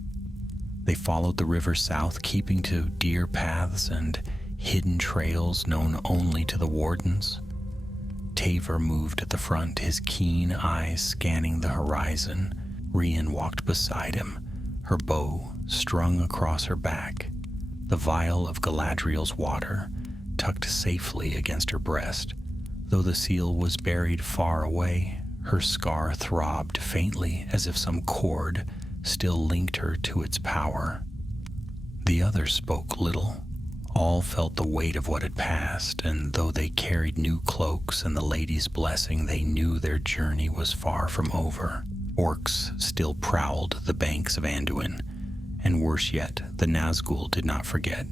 They followed the river south, keeping to deer paths and hidden trails known only to the wardens. Tavor moved at the front, his keen eyes scanning the horizon. Rían walked beside him, her bow strung across her back, the vial of Galadriel's water tucked safely against her breast. Though the seal was buried far away, her scar throbbed faintly as if some cord still linked her to its power. The others spoke little. All felt the weight of what had passed, and though they carried new cloaks and the lady's blessing, they knew their journey was far from over. Orcs still prowled the banks of Anduin, and worse yet, the Nazgul did not forget.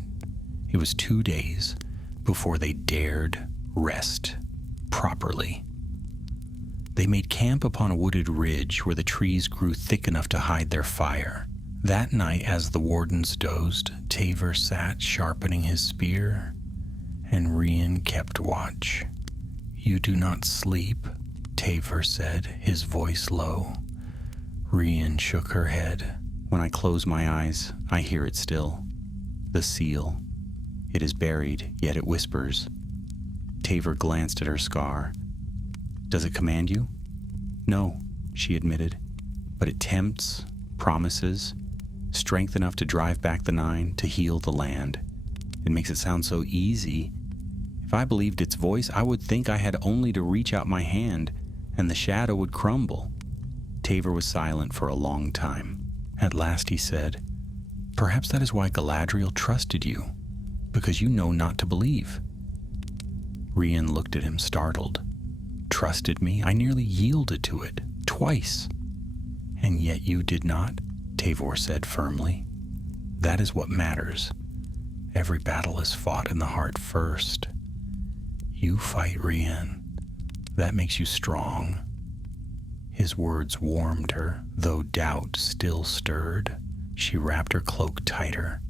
It was 2 days before they dared rest properly. They made camp upon a wooded ridge where the trees grew thick enough to hide their fire. That night, as the wardens dozed, Tavor sat sharpening his spear, and Rían kept watch. "You do not sleep," Tavor said, his voice low. Rían shook her head. "When I close my eyes, I hear it still. The seal. It is buried, yet it whispers." Tavor glanced at her scar. "Does it command you?" "No," she admitted, "but it tempts, promises, strength enough to drive back the Nine, to heal the land. It makes it sound so easy. If I believed its voice, I would think I had only to reach out my hand, and the shadow would crumble." Tavor was silent for a long time. At last he said, "Perhaps that is why Galadriel trusted you, because you know not to believe." Rían looked at him, startled. "Trusted me? I nearly yielded to it, twice." "And yet you did not," Tavor said firmly. "That is what matters. Every battle is fought in the heart first. You fight, Rían. That makes you strong." His words warmed her, though doubt still stirred. She wrapped her cloak tighter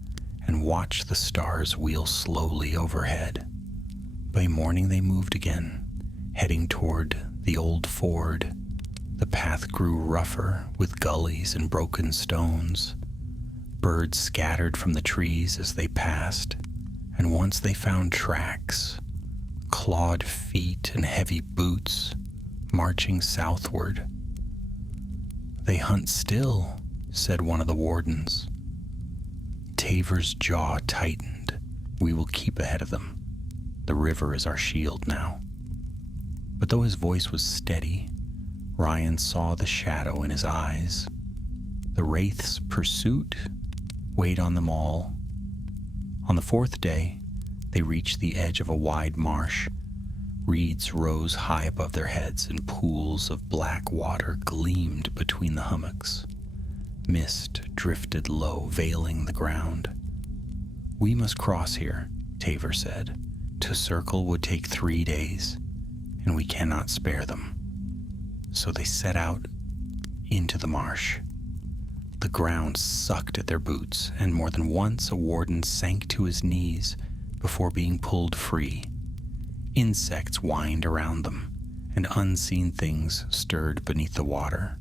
and watched the stars wheel slowly overhead. By morning they moved again, heading toward the old ford. The path grew rougher, with gullies and broken stones. Birds scattered from the trees as they passed, and once they found tracks, clawed feet and heavy boots, marching southward. "They hunt still," said one of the wardens. Tavor's jaw tightened. "We will keep ahead of them. The river is our shield now." But though his voice was steady, Rían saw the shadow in his eyes. The wraith's pursuit weighed on them all. On the 4th day, they reached the edge of a wide marsh. Reeds rose high above their heads, and pools of black water gleamed between the hummocks. Mist drifted low, veiling the ground. "We must cross here," Tavor said. "To circle would take 3 days, and we cannot spare them." So they set out into the marsh. The ground sucked at their boots, and more than once a warden sank to his knees before being pulled free. Insects whined around them, and unseen things stirred beneath the water.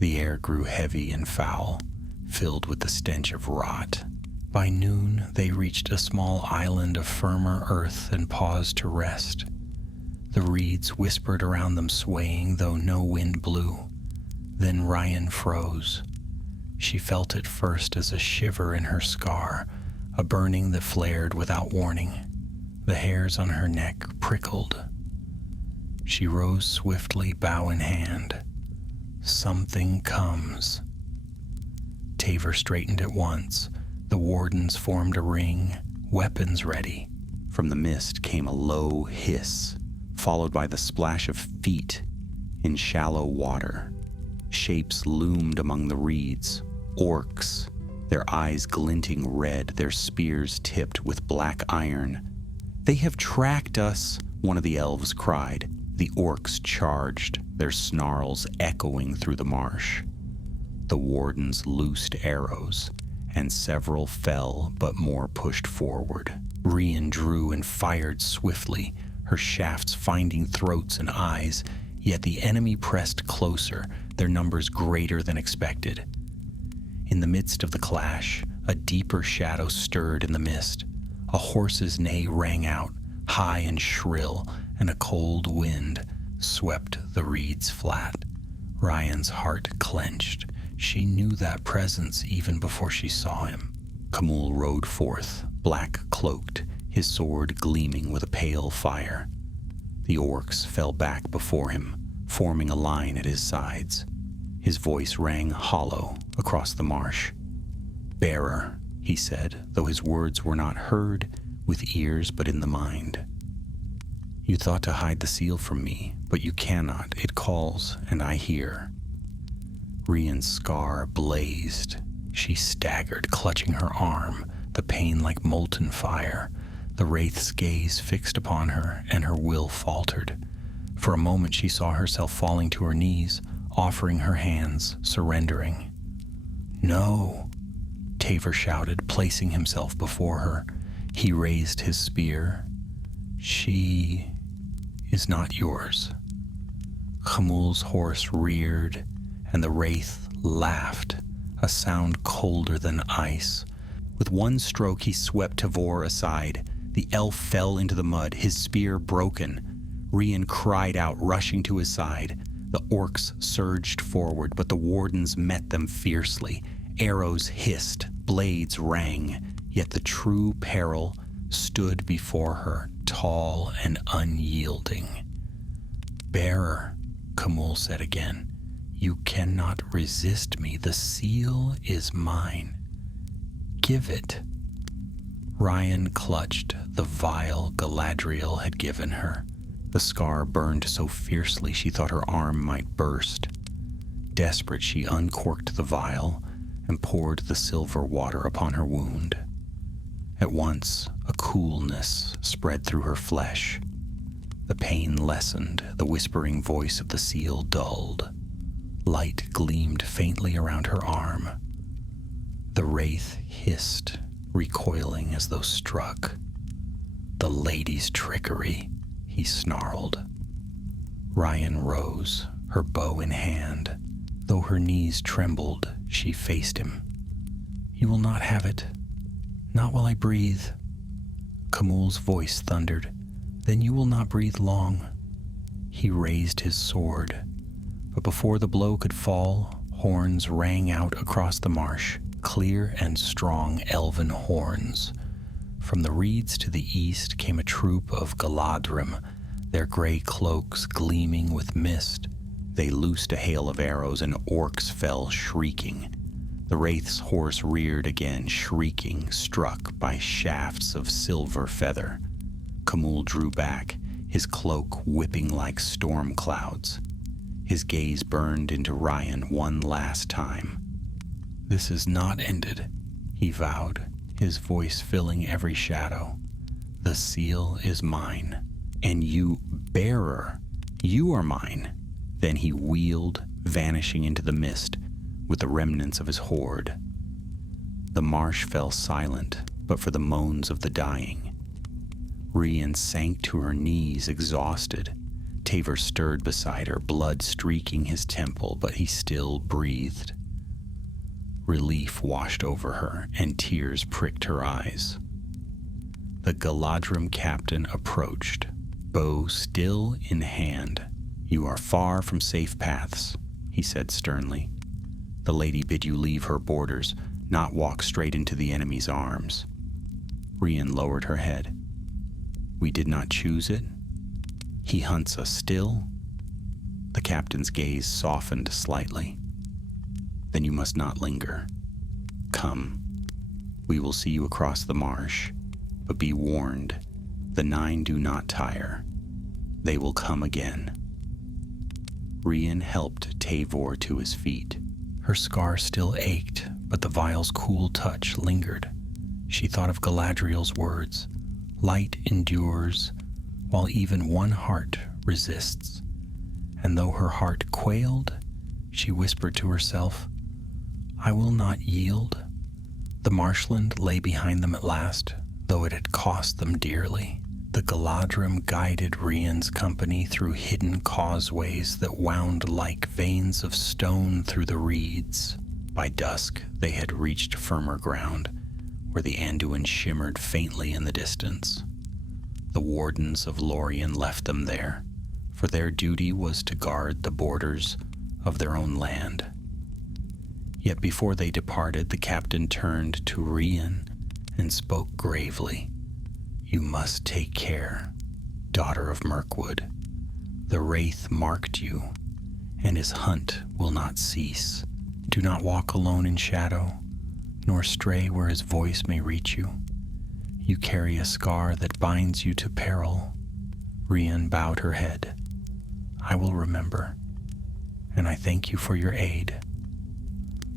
The air grew heavy and foul, filled with the stench of rot. By noon, they reached a small island of firmer earth and paused to rest. The reeds whispered around them, swaying, though no wind blew. Then Rían froze. She felt it first as a shiver in her scar, a burning that flared without warning. The hairs on her neck prickled. She rose swiftly, bow in hand. Something comes. Tavor straightened at once. The wardens formed a ring, weapons ready. From the mist came a low hiss, followed by the splash of feet in shallow water. Shapes loomed among the reeds, orcs, their eyes glinting red, their spears tipped with black iron. "They have tracked us," one of the elves cried. The orcs charged, their snarls echoing through the marsh. The wardens loosed arrows, and several fell, but more pushed forward. Rían drew and fired swiftly, her shafts finding throats and eyes, yet the enemy pressed closer, their numbers greater than expected. In the midst of the clash, a deeper shadow stirred in the mist. A horse's neigh rang out, high and shrill, and a cold wind swept the reeds flat. Ryan's heart clenched. She knew that presence even before she saw him. Khamûl rode forth, black-cloaked, his sword gleaming with a pale fire. The orcs fell back before him, forming a line at his sides. His voice rang hollow across the marsh. "Bearer," he said, though his words were not heard with ears but in the mind. "You thought to hide the seal from me, but you cannot. It calls, and I hear." Rían's scar blazed. She staggered, clutching her arm, the pain like molten fire. The wraith's gaze fixed upon her, and her will faltered. For a moment she saw herself falling to her knees, offering her hands, surrendering. "No," Tavor shouted, placing himself before her. He raised his spear. "She is not yours." Khamûl's horse reared, and the wraith laughed, a sound colder than ice. With one stroke he swept Tavor aside. The elf fell into the mud, his spear broken. Rían cried out, rushing to his side. The orcs surged forward, but the wardens met them fiercely. Arrows hissed, blades rang, yet the true peril stood before her, tall and unyielding. "Bearer," Khamûl said again, "you cannot resist me. The seal is mine. Give it." Rían clutched the vial Galadriel had given her. The scar burned so fiercely she thought her arm might burst. Desperate, she uncorked the vial and poured the silver water upon her wound. At once, a coolness spread through her flesh. The pain lessened, the whispering voice of the seal dulled. Light gleamed faintly around her arm. The wraith hissed, recoiling as though struck. "The lady's trickery," he snarled. Rían rose, her bow in hand. Though her knees trembled, she faced him. "You will not have it. Not while I breathe." Khamûl's voice thundered. "Then you will not breathe long." He raised his sword, but before the blow could fall, horns rang out across the marsh, clear and strong elven horns. From the reeds to the east came a troop of Galadrim, their gray cloaks gleaming with mist. They loosed a hail of arrows, and orcs fell shrieking. The wraith's horse reared again, shrieking, struck by shafts of silver feather. Khamûl drew back, his cloak whipping like storm clouds. His gaze burned into Rían one last time. "This is not ended," he vowed, his voice filling every shadow. "The seal is mine, and you, bearer, you are mine." Then he wheeled, vanishing into the mist with the remnants of his horde. The marsh fell silent, but for the moans of the dying. Rían sank to her knees, exhausted. Tavor stirred beside her, blood streaking his temple, but he still breathed. Relief washed over her, and tears pricked her eyes. The Galadrim captain approached, bow still in hand. "You are far from safe paths," he said sternly. "The lady bid you leave her borders, not walk straight into the enemy's arms." Rían lowered her head. "We did not choose it. He hunts us still." The captain's gaze softened slightly. "Then you must not linger. Come, we will see you across the marsh, but be warned, the 9 do not tire. They will come again." Rían helped Tavor to his feet. Her scar still ached, but the vial's cool touch lingered. She thought of Galadriel's words, "Light endures, while even one heart resists." And though her heart quailed, she whispered to herself, "I will not yield." The marshland lay behind them at last, though it had cost them dearly. The Galadrim guided Rían's company through hidden causeways that wound like veins of stone through the reeds. By dusk, they had reached firmer ground, where the Anduin shimmered faintly in the distance. The wardens of Lorien left them there, for their duty was to guard the borders of their own land. Yet before they departed, the captain turned to Rían and spoke gravely. "You must take care, daughter of Mirkwood. The Wraith marked you, and his hunt will not cease. Do not walk alone in shadow, nor stray where his voice may reach you. You carry a scar that binds you to peril." Rían bowed her head. "I will remember, and I thank you for your aid."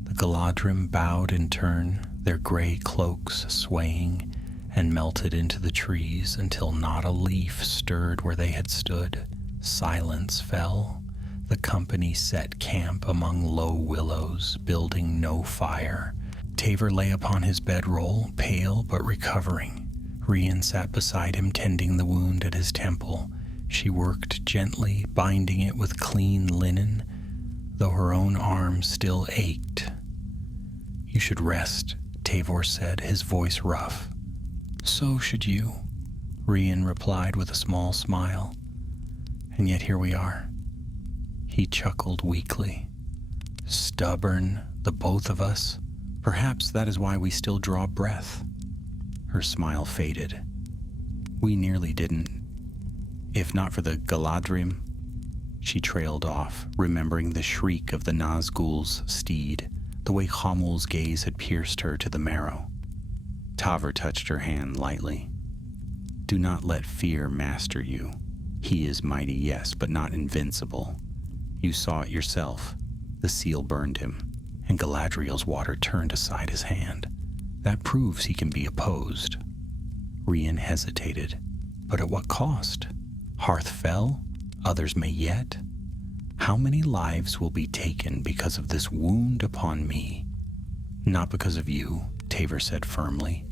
The Galadrim bowed in turn, their gray cloaks swaying, and melted into the trees until not a leaf stirred where they had stood. Silence fell. The company set camp among low willows, building no fire. Tavor lay upon his bedroll, pale but recovering. Rían sat beside him, tending the wound at his temple. She worked gently, binding it with clean linen, though her own arm still ached. "You should rest," Tavor said, his voice rough. "So should you," Rían replied with a small smile. "And yet here we are." He chuckled weakly. "Stubborn, the both of us. Perhaps that is why we still draw breath." Her smile faded. "We nearly didn't. If not for the Galadrim." She trailed off, remembering the shriek of the Nazgul's steed, the way Khamul's gaze had pierced her to the marrow. Tavor touched her hand lightly. "Do not let fear master you. He is mighty, yes, but not invincible. You saw it yourself. The seal burned him, and Galadriel's water turned aside his hand. That proves he can be opposed." Rían hesitated. "But at what cost? Hearth fell, others may yet. How many lives will be taken because of this wound upon me?" "Not because of you," Tavor said firmly.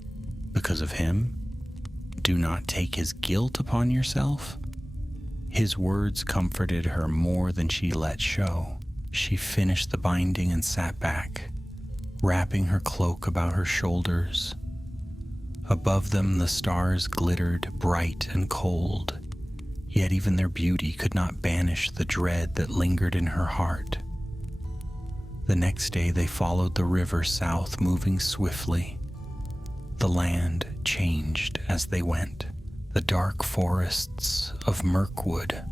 "Because of him? Do not take his guilt upon yourself." His words comforted her more than she let show. She finished the binding and sat back, wrapping her cloak about her shoulders. Above them the stars glittered bright and cold, yet even their beauty could not banish the dread that lingered in her heart. The next day they followed the river south, moving swiftly. The land changed as they went. The dark forests of Mirkwood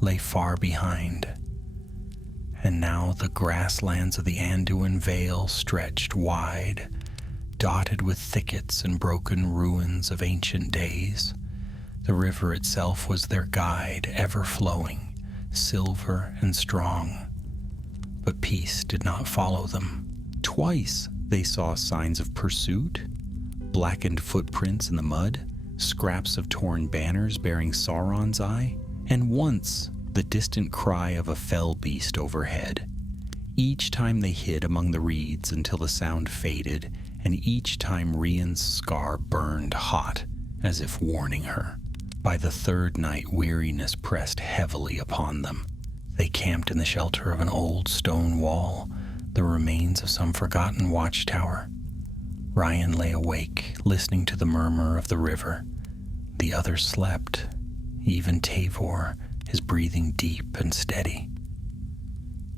lay far behind, and now the grasslands of the Anduin Vale stretched wide, dotted with thickets and broken ruins of ancient days. The river itself was their guide, ever flowing, silver and strong. But peace did not follow them. Twice they saw signs of pursuit, blackened footprints in the mud, scraps of torn banners bearing Sauron's eye, and once the distant cry of a fell beast overhead. Each time they hid among the reeds until the sound faded, and each time Rían's scar burned hot, as if warning her. By the third night, weariness pressed heavily upon them. They camped in the shelter of an old stone wall, the remains of some forgotten watchtower. Rían lay awake, listening to the murmur of the river. The others slept, even Tavor, his breathing deep and steady.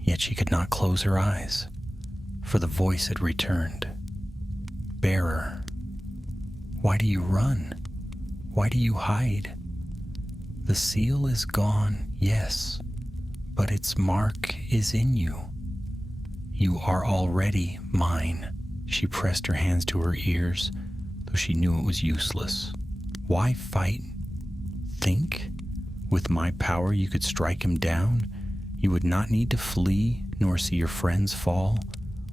Yet she could not close her eyes, for the voice had returned. "Bearer, why do you run? Why do you hide? The seal is gone, yes, but its mark is in you. You are already mine." She pressed her hands to her ears, though she knew it was useless. Why fight? Think? With my power you could strike him down. You would not need to flee, nor see your friends fall.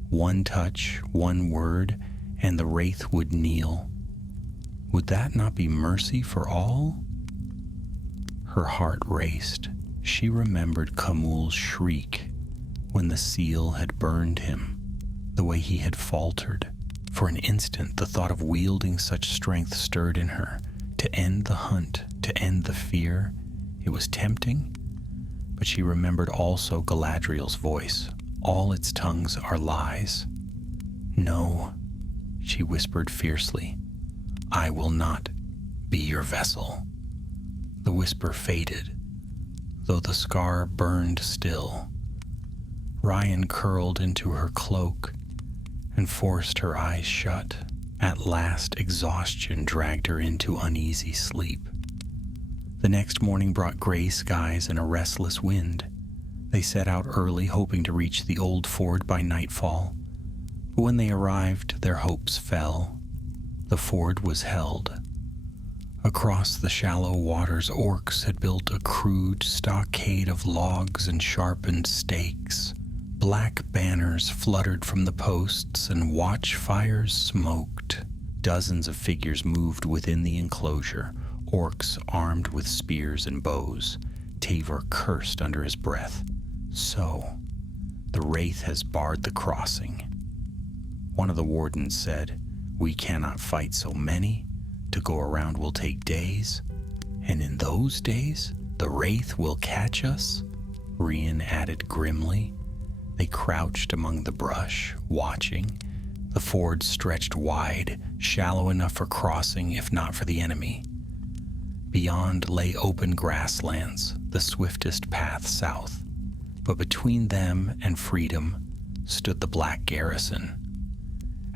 One touch, one word, and the wraith would kneel. Would that not be mercy for all? Her heart raced. She remembered Khamul's shriek when the seal had burned him, the way he had faltered. For an instant, the thought of wielding such strength stirred in her. To end the hunt, to end the fear, it was tempting. But she remembered also Galadriel's voice. All its tongues are lies. "No," she whispered fiercely. "I will not be your vessel." The whisper faded, though the scar burned still. Rían curled into her cloak and forced her eyes shut. At last, exhaustion dragged her into uneasy sleep. The next morning brought gray skies and a restless wind. They set out early, hoping to reach the old ford by nightfall. But when they arrived, their hopes fell. The ford was held. Across the shallow waters, orcs had built a crude stockade of logs and sharpened stakes. Black banners fluttered from the posts and watchfires smoked. Dozens of figures moved within the enclosure, orcs armed with spears and bows. Tavor cursed under his breath. So, the wraith has barred the crossing. One of the wardens said, "We cannot fight so many. To go around will take days. And in those days, the wraith will catch us," Rían added grimly. They crouched among the brush, watching. The ford stretched wide, shallow enough for crossing, if not for the enemy. Beyond lay open grasslands, the swiftest path south. But between them and freedom stood the black garrison.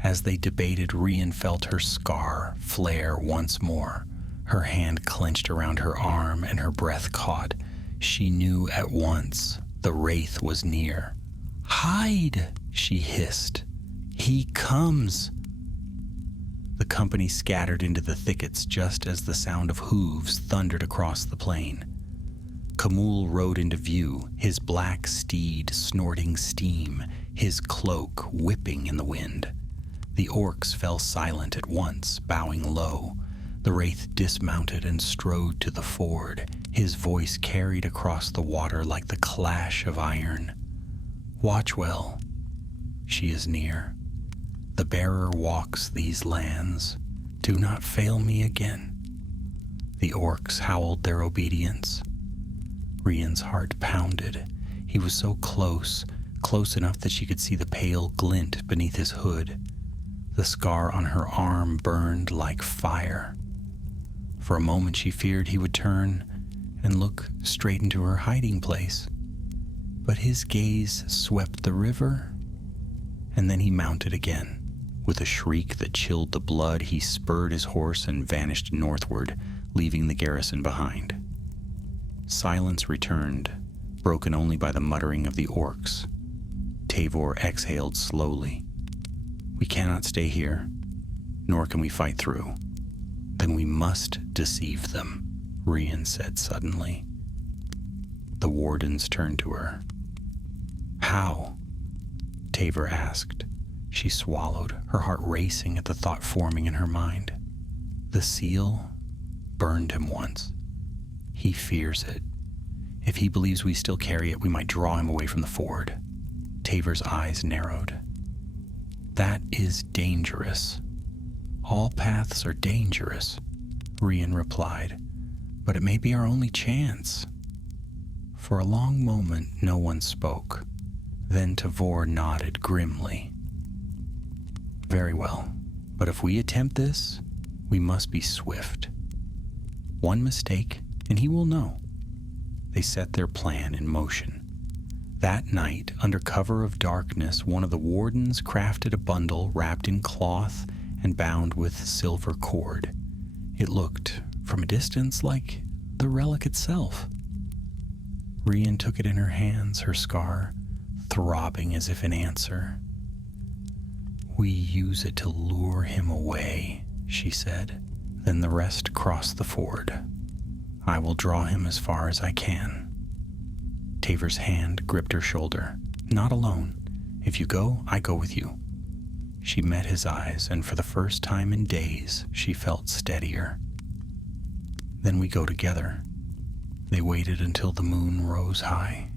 As they debated, Rían felt her scar flare once more. Her hand clenched around her arm and her breath caught. She knew at once the wraith was near. "Hide!" she hissed. "He comes!" The company scattered into the thickets just as the sound of hooves thundered across the plain. Khamul rode into view, his black steed snorting steam, his cloak whipping in the wind. The orcs fell silent at once, bowing low. The wraith dismounted and strode to the ford, his voice carried across the water like the clash of iron. "Watch well. She is near. The bearer walks these lands. Do not fail me again." The orcs howled their obedience. Rían's heart pounded. He was so close, close enough that she could see the pale glint beneath his hood. The scar on her arm burned like fire. For a moment she feared he would turn and look straight into her hiding place. But his gaze swept the river, and then he mounted again. With a shriek that chilled the blood, he spurred his horse and vanished northward, leaving the garrison behind. Silence returned, broken only by the muttering of the orcs. Tavor exhaled slowly. "We cannot stay here, nor can we fight through." "Then we must deceive them," Rían said suddenly. The wardens turned to her. "How?" Tavor asked. She swallowed, her heart racing at the thought forming in her mind. "The seal burned him once. He fears it. If he believes we still carry it, we might draw him away from the ford." Tavor's eyes narrowed. "That is dangerous." "All paths are dangerous," Rían replied, "but it may be our only chance." For a long moment, no one spoke. Then Tavor nodded grimly. "Very well, but if we attempt this, we must be swift. One mistake, and he will know. They set their plan in motion. That night, under cover of darkness, one of the wardens crafted a bundle wrapped in cloth and bound with silver cord. It looked, from a distance, like the relic itself. Rían took it in her hands, her scar throbbing as if in answer. "We use it to lure him away," she said. "Then the rest cross the ford. I will draw him as far as I can." Tavor's hand gripped her shoulder. "Not alone. If you go, I go with you." She met his eyes, and for the first time in days, she felt steadier. "Then we go together." They waited until the moon rose high.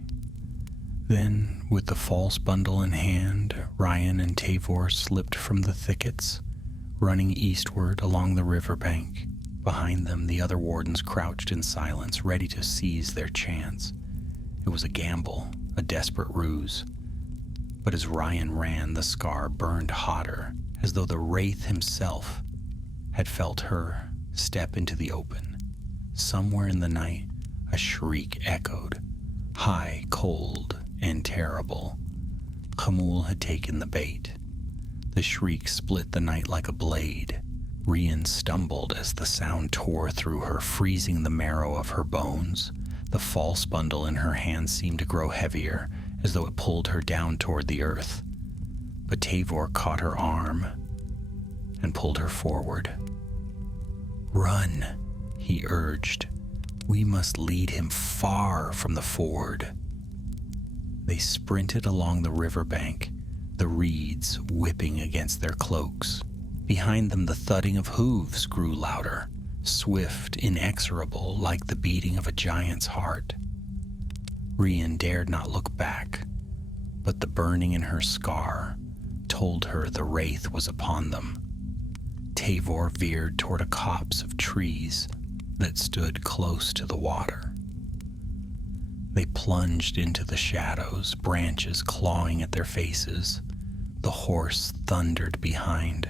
Then, with the false bundle in hand, Rían and Tavor slipped from the thickets, running eastward along the riverbank. Behind them, the other wardens crouched in silence, ready to seize their chance. It was a gamble, a desperate ruse. But as Rían ran, the scar burned hotter, as though the wraith himself had felt her step into the open. Somewhere in the night, a shriek echoed, high, cold, and terrible. Khamûl had taken the bait. The shriek split the night like a blade. Rían stumbled as the sound tore through her, freezing the marrow of her bones. The false bundle in her hand seemed to grow heavier, as though it pulled her down toward the earth. But Tavor caught her arm and pulled her forward. "Run," he urged. "We must lead him far from the ford." They sprinted along the riverbank, the reeds whipping against their cloaks. Behind them, the thudding of hooves grew louder, swift, inexorable, like the beating of a giant's heart. Rían dared not look back, but the burning in her scar told her the wraith was upon them. Tavor veered toward a copse of trees that stood close to the water. They plunged into the shadows, branches clawing at their faces. The horse thundered behind,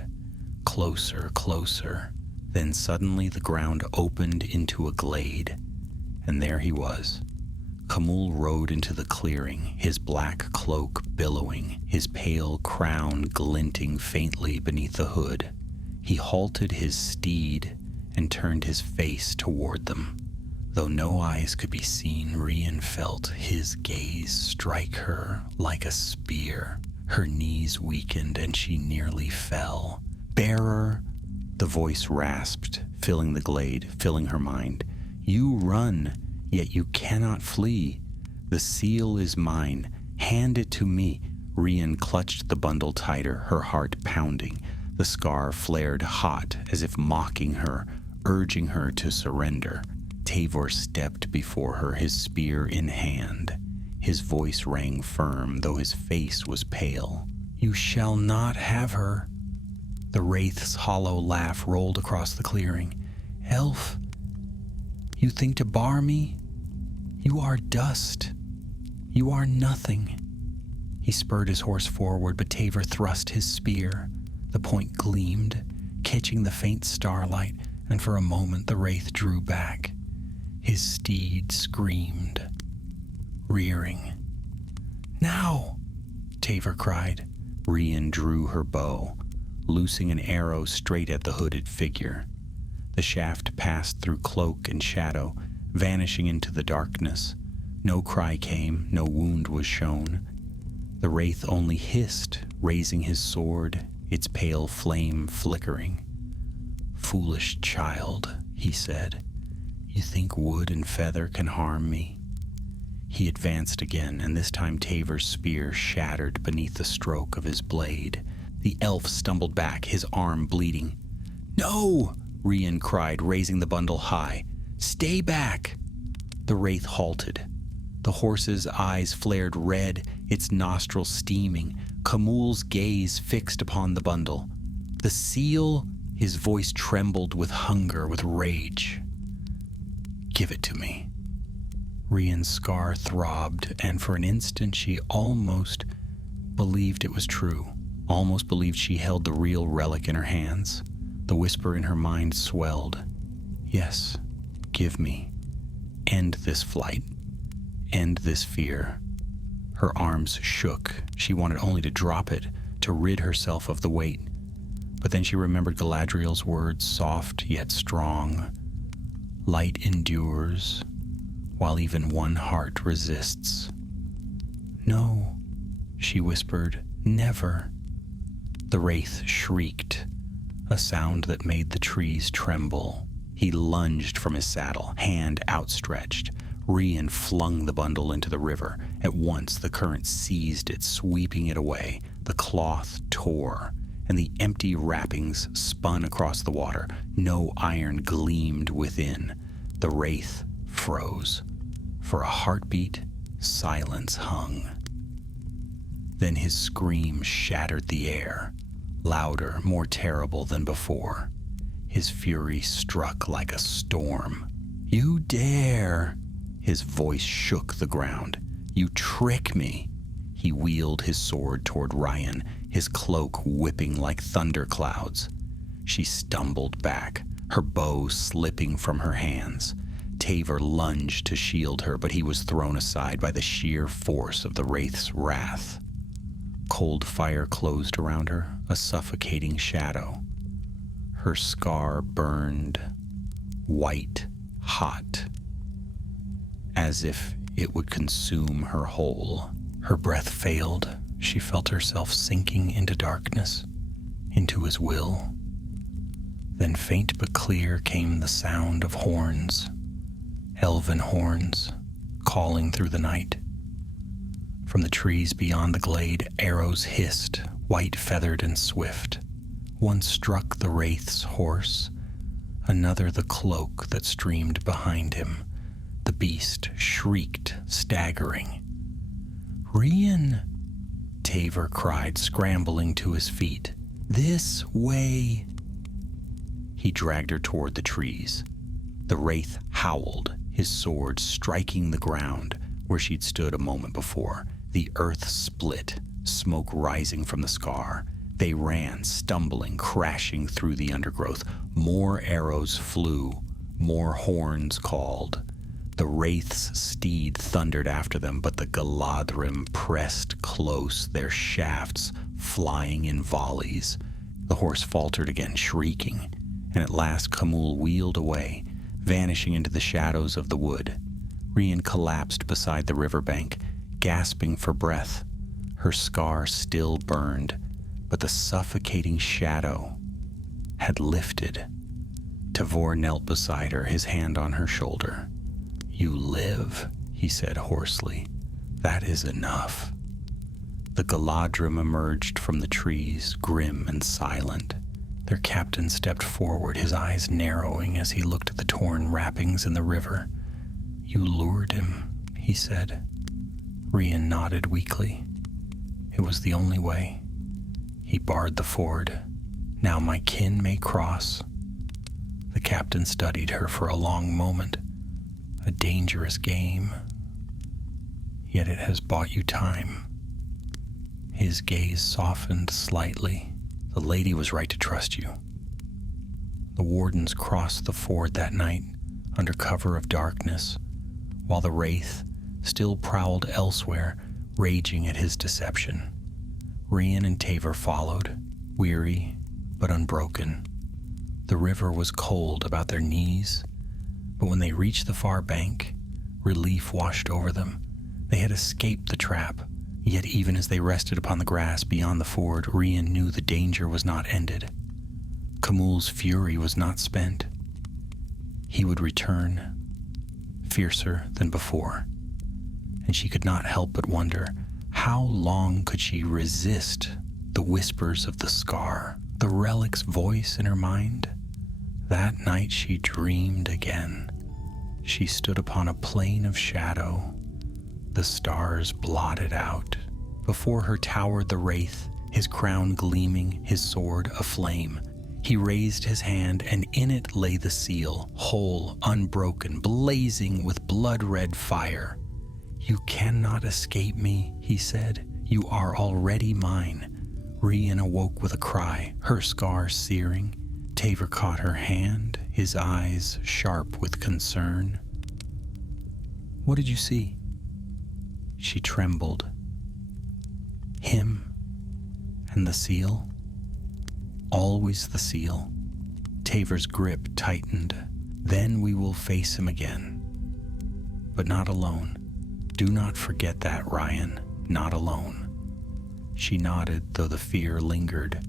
closer, closer. Then suddenly the ground opened into a glade, and there he was. Khamûl rode into the clearing, his black cloak billowing, his pale crown glinting faintly beneath the hood. He halted his steed and turned his face toward them. Though no eyes could be seen, Rían felt his gaze strike her like a spear. Her knees weakened and she nearly fell. "Bearer," the voice rasped, filling the glade, filling her mind. "You run, yet you cannot flee. The seal is mine. Hand it to me." Rían clutched the bundle tighter, her heart pounding. The scar flared hot, as if mocking her, urging her to surrender. Tavor stepped before her, his spear in hand. His voice rang firm, though his face was pale. "You shall not have her." The wraith's hollow laugh rolled across the clearing. "Elf, you think to bar me? You are dust. You are nothing." He spurred his horse forward, but Tavor thrust his spear. The point gleamed, catching the faint starlight, and for a moment the wraith drew back. His steed screamed, rearing. "Now!" Tavor cried. Rían drew her bow, loosing an arrow straight at the hooded figure. The shaft passed through cloak and shadow, vanishing into the darkness. No cry came, no wound was shown. The wraith only hissed, raising his sword, its pale flame flickering. "Foolish child," he said. "You think wood and feather can harm me?" He advanced again, and this time Tavor's spear shattered beneath the stroke of his blade. The elf stumbled back, his arm bleeding. "No!" Rían cried, raising the bundle high. "Stay back!" The wraith halted. The horse's eyes flared red, its nostrils steaming. Khamûl's gaze fixed upon the bundle. "The seal?" His voice trembled with hunger, with rage. "Give it to me." Rían's scar throbbed, and for an instant she almost believed it was true, almost believed she held the real relic in her hands. The whisper in her mind swelled. "Yes, give me. end this flight, end this fear. Her arms shook. She wanted only to drop it, to rid herself of the weight. But then she remembered Galadriel's words, soft yet strong. Light endures, while even one heart resists. No, she whispered, never. The wraith shrieked, a sound that made the trees tremble. He lunged from his saddle, hand outstretched. Rían flung the bundle into the river. At once the current seized it, sweeping it away. The cloth tore, and the empty wrappings spun across the water. No iron gleamed within. The wraith froze. For a heartbeat, silence hung. Then his scream shattered the air, louder, more terrible than before. His fury struck like a storm. "You dare!" His voice shook the ground. "You trick me!" He wheeled his sword toward Rían, his cloak whipping like thunderclouds. She stumbled back, her bow slipping from her hands. Tavor lunged to shield her, but he was thrown aside by the sheer force of the wraith's wrath. Cold fire closed around her, a suffocating shadow. Her scar burned, white, hot, as if it would consume her whole. Her breath failed. She felt herself sinking into darkness, into his will. Then faint but clear came the sound of horns, elven horns, calling through the night. From the trees beyond the glade, arrows hissed, white-feathered and swift. One struck the wraith's horse, another the cloak that streamed behind him. The beast shrieked, staggering. "Rían!" Tavor cried, scrambling to his feet. "This way!" He dragged her toward the trees. The wraith howled, his sword striking the ground where she'd stood a moment before. The earth split, smoke rising from the scar. They ran, stumbling, crashing through the undergrowth. More arrows flew, more horns called. The wraith's steed thundered after them, but the Galadrim pressed close, their shafts flying in volleys. The horse faltered again, shrieking, and at last Khamûl wheeled away, vanishing into the shadows of the wood. Rían collapsed beside the riverbank, gasping for breath. Her scar still burned, but the suffocating shadow had lifted. Tavor knelt beside her, his hand on her shoulder. "You live," he said hoarsely. "That is enough." The Galadrim emerged from the trees, grim and silent. Their captain stepped forward, his eyes narrowing as he looked at the torn wrappings in the river. "You lured him," he said. Rían nodded weakly. "It was the only way. He barred the ford. Now my kin may cross." The captain studied her for a long moment. "A dangerous game, yet it has bought you time." His gaze softened slightly. "The lady was right to trust you." The wardens crossed the ford that night, under cover of darkness, while the wraith still prowled elsewhere, raging at his deception. Rían and Tavor followed, weary but unbroken. The river was cold about their knees, but when they reached the far bank, relief washed over them. They had escaped the trap, yet even as they rested upon the grass beyond the ford, Rían knew the danger was not ended. Khamûl's fury was not spent. He would return, fiercer than before, and she could not help but wonder, how long could she resist the whispers of the scar, the relic's voice in her mind? That night she dreamed again. She stood upon a plain of shadow, the stars blotted out. Before her towered the wraith, his crown gleaming, his sword aflame. He raised his hand, and in it lay the seal, whole, unbroken, blazing with blood-red fire. "You cannot escape me," he said. "You are already mine." Rían awoke with a cry, her scar searing. Tavor caught her hand, his eyes sharp with concern. What did you see?" She trembled. "Him and the seal. Always the seal." Tavor's grip tightened. "Then we will face him again. But not alone. Do not forget that, Rían. Not alone." She nodded, though the fear lingered.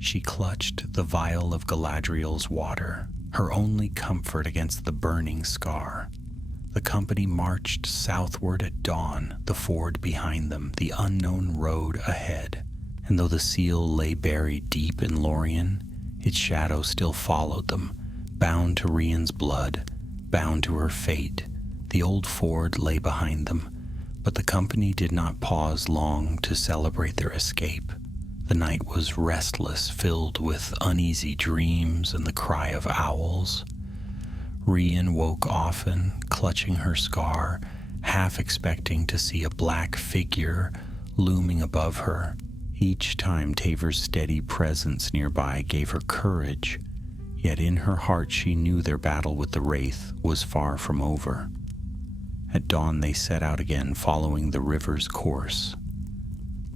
She clutched the vial of Galadriel's water, her only comfort against the burning scar. The company marched southward at dawn, the ford behind them, the unknown road ahead. And though the seal lay buried deep in Lórien, its shadow still followed them, bound to Rían's blood, bound to her fate. The old ford lay behind them, but the company did not pause long to celebrate their escape. The night was restless, filled with uneasy dreams and the cry of owls. Rían woke often, clutching her scar, half expecting to see a black figure looming above her. Each time Tavor's steady presence nearby gave her courage, yet in her heart she knew their battle with the Wraith was far from over. At dawn they set out again, following the river's course.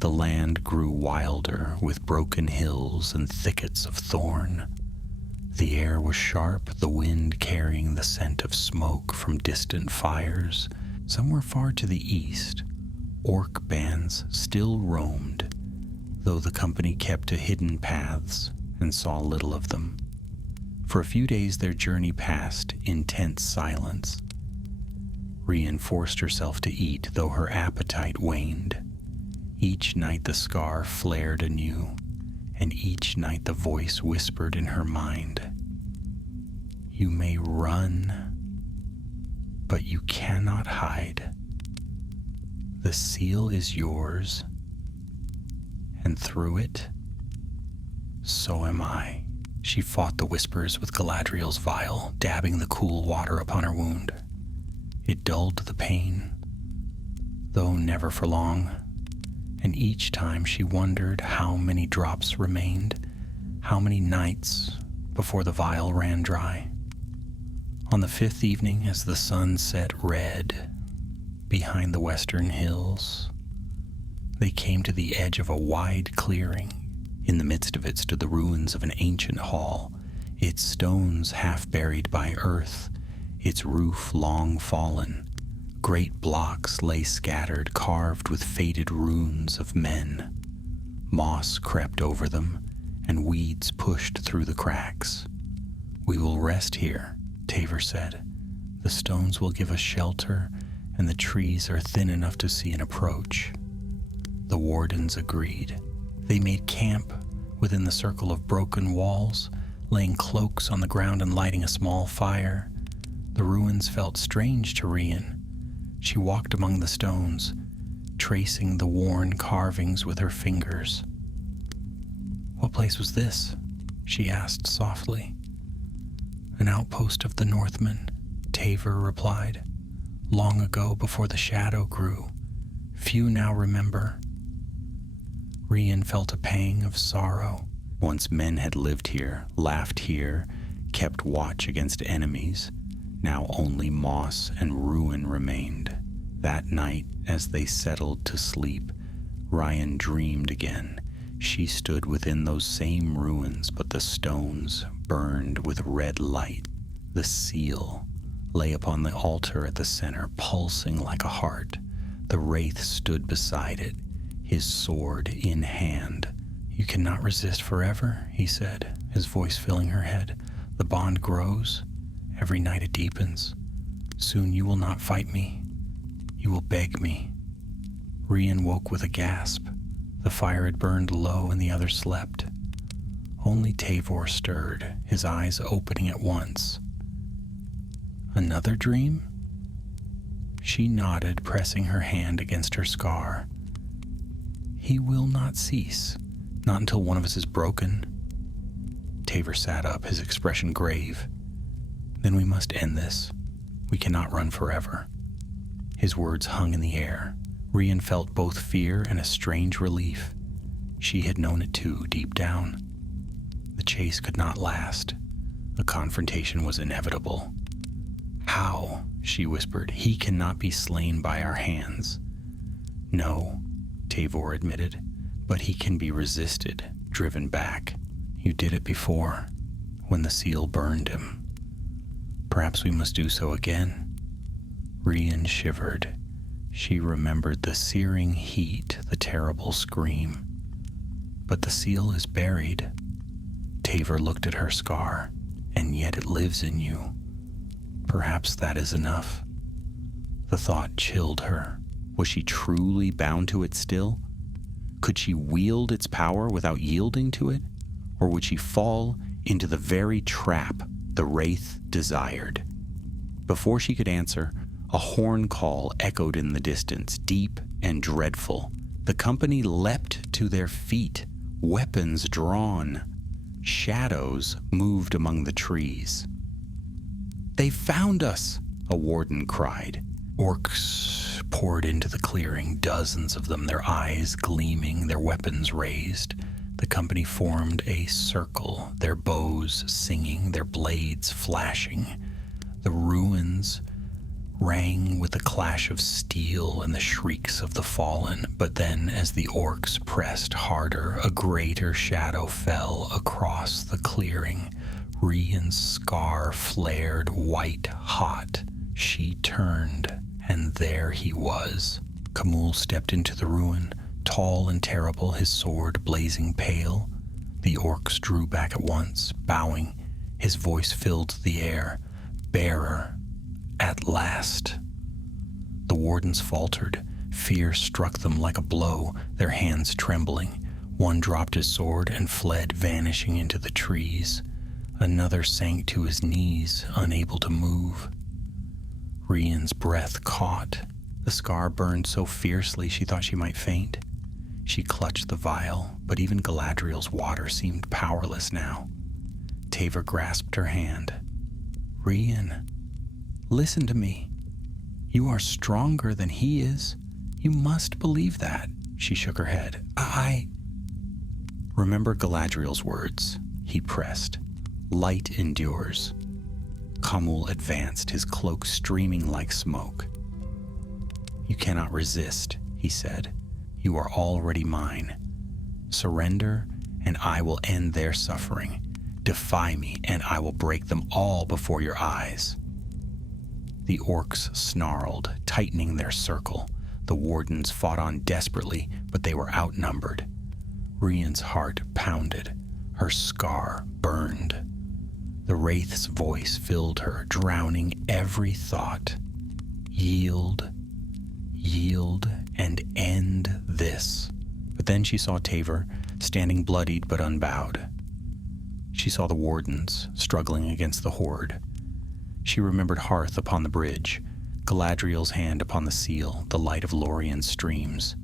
The land grew wilder, with broken hills and thickets of thorn. The air was sharp, the wind carrying the scent of smoke from distant fires. Somewhere far to the east, orc bands still roamed, though the company kept to hidden paths and saw little of them. For a few days their journey passed in tense silence. Rían forced herself to eat, though her appetite waned. Each night the scar flared anew, and each night the voice whispered in her mind, "You may run, but you cannot hide. The seal is yours, and through it, so am I." She fought the whispers with Galadriel's vial, dabbing the cool water upon her wound. It dulled the pain, though never for long, and each time she wondered how many drops remained, how many nights before the vial ran dry. On the 5th evening, as the sun set red behind the western hills, they came to the edge of a wide clearing. In the midst of it stood the ruins of an ancient hall, its stones half buried by earth, its roof long fallen. Great blocks lay scattered, carved with faded runes of men. Moss crept over them, and weeds pushed through the cracks. "We will rest here," Tavor said. "The stones will give us shelter, and the trees are thin enough to see an approach." The wardens agreed. They made camp within the circle of broken walls, laying cloaks on the ground and lighting a small fire. The ruins felt strange to Rían. She walked among the stones, tracing the worn carvings with her fingers. "What place was this?" she asked softly. "An outpost of the Northmen," Tavor replied. "Long ago, before the shadow grew. Few now remember." Rían felt a pang of sorrow. Once men had lived here, laughed here, kept watch against enemies. Now only moss and ruin remained. That night, as they settled to sleep, Rían dreamed again. She stood within those same ruins, but the stones burned with red light. The seal lay upon the altar at the center, pulsing like a heart. The Wraith stood beside it, his sword in hand. "You cannot resist forever," he said, his voice filling her head. "The bond grows. Every night it deepens. Soon you will not fight me. You will beg me." Rían woke with a gasp. The fire had burned low and the others slept. Only Tavor stirred, his eyes opening at once. "Another dream?" She nodded, pressing her hand against her scar. "He will not cease, not until one of us is broken." Tavor sat up, his expression grave. "Then we must end this. We cannot run forever." His words hung in the air. Rían felt both fear and a strange relief. She had known it too, deep down. The chase could not last. A confrontation was inevitable. How? She whispered. He cannot be slain by our hands. No, Tavor admitted, but he can be resisted, driven back. You did it before, when the seal burned him. Perhaps we must do so again. Rían shivered. She remembered the searing heat, the terrible scream. But the seal is buried. Tavor looked at her scar, and yet it lives in you. Perhaps that is enough. The thought chilled her. Was she truly bound to it still? Could she wield its power without yielding to it? Or would she fall into the very trap the wraith desired? Before she could answer, a horn call echoed in the distance, deep and dreadful. The company leapt to their feet, weapons drawn. Shadows moved among the trees. "They found us!" a warden cried. Orcs poured into the clearing, dozens of them, their eyes gleaming, their weapons raised. The company formed a circle, their bows singing, their blades flashing. The ruins rang with the clash of steel and the shrieks of the fallen. But then, as the orcs pressed harder, a greater shadow fell across the clearing. Rían's scar flared white-hot. She turned, and there he was. Khamûl stepped into the ruin, tall and terrible, his sword blazing pale. The orcs drew back at once, bowing. His voice filled the air. "Bearer, at last." The wardens faltered. Fear struck them like a blow, their hands trembling. One dropped his sword and fled, vanishing into the trees. Another sank to his knees, unable to move. Rían's breath caught. The scar burned so fiercely she thought she might faint. She clutched the vial, but even Galadriel's water seemed powerless now. Tavor grasped her hand. "Rían, listen to me. You are stronger than he is. You must believe that." She shook her head. I Remember Galadriel's words. He pressed. "Light endures." Khamûl advanced, his cloak streaming like smoke. "You cannot resist," he said. "You are already mine. Surrender, and I will end their suffering. Defy me, and I will break them all before your eyes." The orcs snarled, tightening their circle. The wardens fought on desperately, but they were outnumbered. Rían's heart pounded. Her scar burned. The wraith's voice filled her, drowning every thought. Yield, yield, and end this. But then she saw Tavor, standing bloodied but unbowed. She saw the wardens, struggling against the horde. She remembered Hearth upon the bridge, Galadriel's hand upon the seal, the light of Lorien's streams.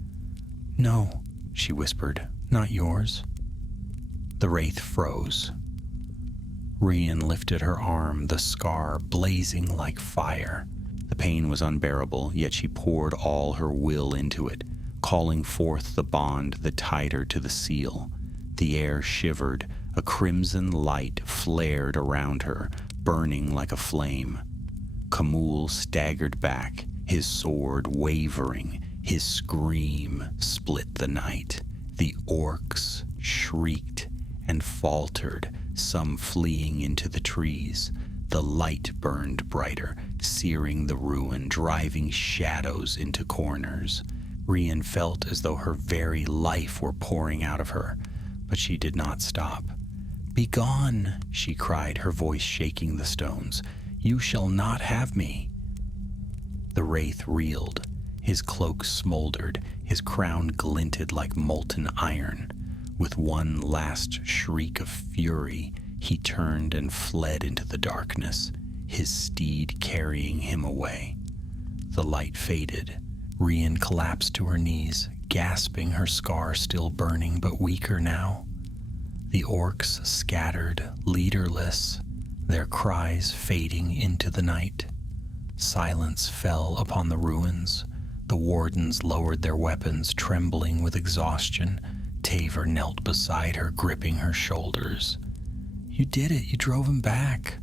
"No," she whispered, "not yours." The wraith froze. Rían lifted her arm, the scar blazing like fire. The pain was unbearable, yet she poured all her will into it, calling forth the bond that tied her to the seal. The air shivered, a crimson light flared around her, burning like a flame. Khamûl staggered back, his sword wavering. His scream split the night. The orcs shrieked and faltered, some fleeing into the trees. The light burned brighter, searing the ruin, driving shadows into corners. Rían felt as though her very life were pouring out of her, but she did not stop. "Begone," she cried, her voice shaking the stones. "You shall not have me." The wraith reeled. His cloak smoldered, his crown glinted like molten iron. With one last shriek of fury, he turned and fled into the darkness, his steed carrying him away. The light faded. Rían collapsed to her knees, gasping, her scar still burning but weaker now. The orcs scattered, leaderless, their cries fading into the night. Silence fell upon the ruins. The wardens lowered their weapons, trembling with exhaustion. Tavor knelt beside her, gripping her shoulders. "You did it. You drove him back."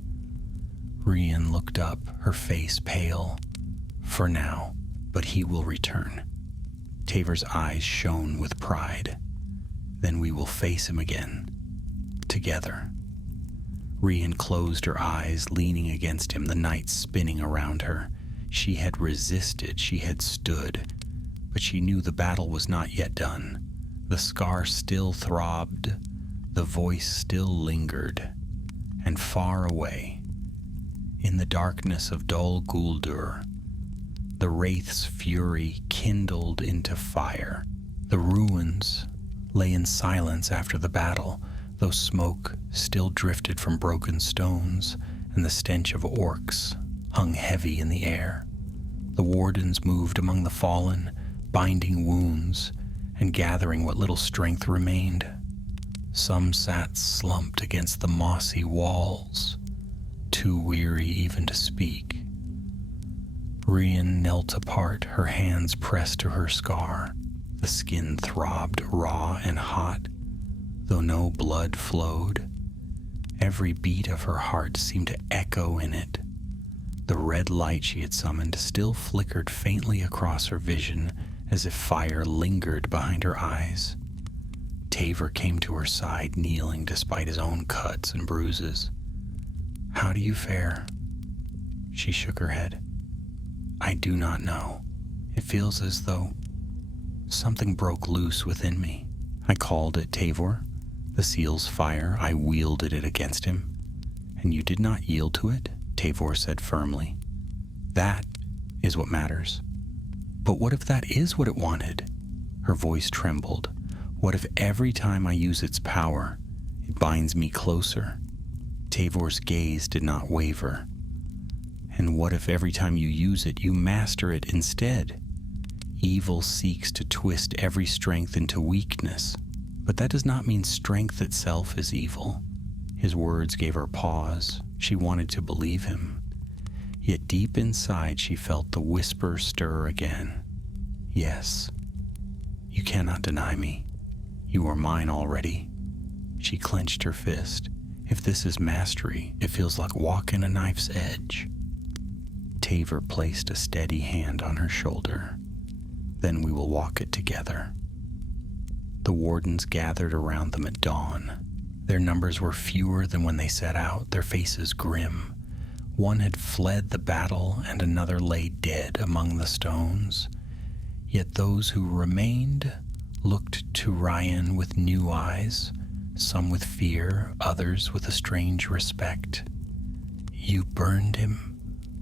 Rían looked up, her face pale. For now, but he will return. Tavor's eyes shone with pride. Then we will face him again, together. Rían closed her eyes, leaning against him, the night spinning around her. She had resisted, she had stood, but she knew the battle was not yet done. The scar still throbbed, the voice still lingered, and far away, in the darkness of Dol Guldur, the wraith's fury kindled into fire. The ruins lay in silence after the battle, though smoke still drifted from broken stones, and the stench of orcs hung heavy in the air. The wardens moved among the fallen, binding wounds and gathering what little strength remained. Some sat slumped against the mossy walls, too weary even to speak. Rían knelt apart, her hands pressed to her scar. The skin throbbed raw and hot, though no blood flowed. Every beat of her heart seemed to echo in it. The red light she had summoned still flickered faintly across her vision, as if fire lingered behind her eyes. Tavor came to her side, kneeling despite his own cuts and bruises. "How do you fare?" She shook her head. "I do not know. It feels as though something broke loose within me." I called it Tavor. The seal's fire, I wielded it against him. "And you did not yield to it?" Tavor said firmly. "That is what matters." "But what if that is what it wanted?" Her voice trembled. "What if every time I use its power, it binds me closer?" Tavor's gaze did not waver. "And what if every time you use it, you master it instead? Evil seeks to twist every strength into weakness, but that does not mean strength itself is evil." His words gave her pause. She wanted to believe him. Yet deep inside she felt the whisper stir again. "Yes, you cannot deny me. You are mine already." She clenched her fist. "If this is mastery, it feels like walking a knife's edge." Tavor placed a steady hand on her shoulder. "Then we will walk it together." The wardens gathered around them at dawn. Their numbers were fewer than when they set out, their faces grim. One had fled the battle, and another lay dead among the stones. Yet those who remained looked to Rían with new eyes, some with fear, others with a strange respect. "You burned him,"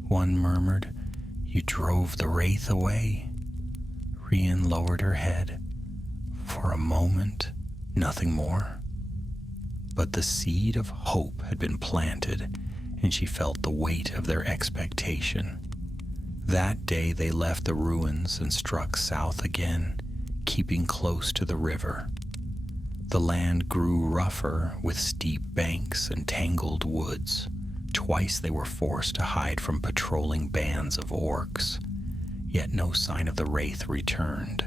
one murmured. "You drove the wraith away." Rían lowered her head. "For a moment, nothing more." But the seed of hope had been planted, and she felt the weight of their expectation. That day they left the ruins and struck south again, keeping close to the river. The land grew rougher with steep banks and tangled woods. Twice they were forced to hide from patrolling bands of orcs. Yet no sign of the wraith returned,